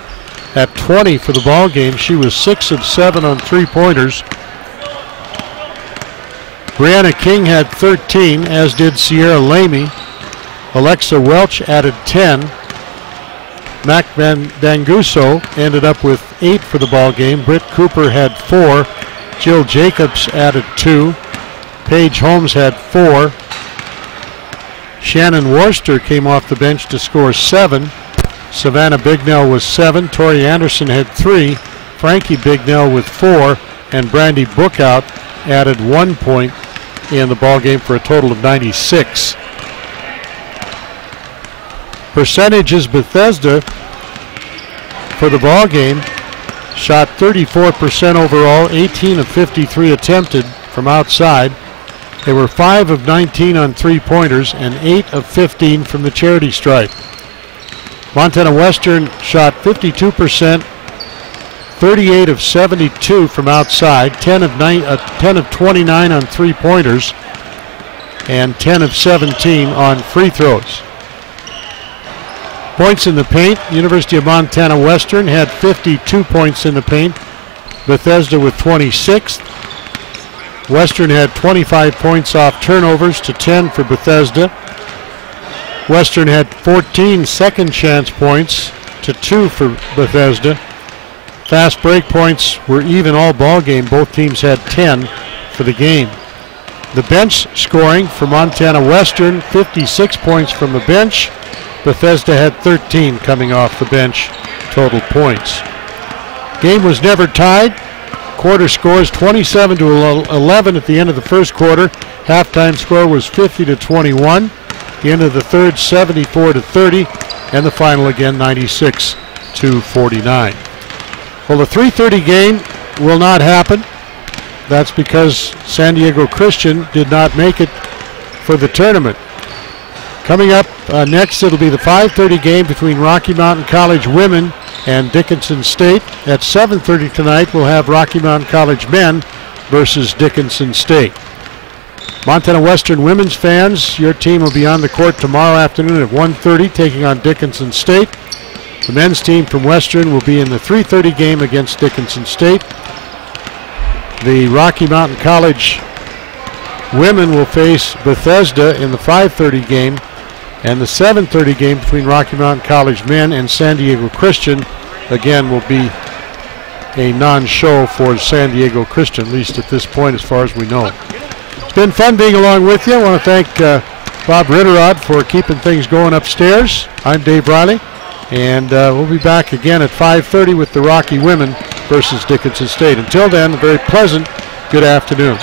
at 20 for the ball game. She was 6 of 7 on three-pointers. Brianna King had 13, as did Sierra Lamy. Alexa Welch added 10. Mac Danguso ended up with 8 for the ball game. Britt Cooper had 4. Jill Jacobs added 2. Paige Holmes had 4. Shannon Worcester came off the bench to score 7. Savannah Bignell was 7. Tori Anderson had 3. Frankie Bignell with 4. And Brandy Bookout added 1 point in the ball game for a total of 96. Percentages: Bethesda for the ball game shot 34% overall, 18 of 53 attempted from outside. They were 5 of 19 on three-pointers and 8 of 15 from the charity stripe. Montana Western shot 52%, 38 of 72 from outside, 10 of 29 on three-pointers, and 10 of 17 on free throws. Points in the paint: University of Montana Western had 52 points in the paint. Bethesda with 26. Western had 25 points off turnovers to 10 for Bethesda. Western had 14 second chance points to 2 for Bethesda. Fast break points were even all ball game. Both teams had 10 for the game. The bench scoring for Montana Western: 56 points from the bench. Bethesda had 13 coming off the bench total points. Game was never tied. Quarter scores 27 to 11 at the end of the first quarter. Halftime score was 50 to 21. The end of the third, 74 to 30, and the final again 96 to 49. Well, the 3:30 game will not happen. That's because San Diego Christian did not make it for the tournament. Coming up next, it'll be the 5:30 game between Rocky Mountain College women and Dickinson State. At 7:30 tonight, we'll have Rocky Mountain College men versus Dickinson State. Montana Western women's fans, your team will be on the court tomorrow afternoon at 1:30 taking on Dickinson State. The men's team from Western will be in the 3:30 game against Dickinson State. The Rocky Mountain College women will face Bethesda in the 5:30 game, and the 7:30 game between Rocky Mountain College men and San Diego Christian, again, will be a non-show for San Diego Christian, at least at this point as far as we know. It's been fun being along with you. I want to thank Bob Ritterod for keeping things going upstairs. I'm Dave Riley, and we'll be back again at 5:30 with the Rocky women versus Dickinson State. Until then, a very pleasant good afternoon.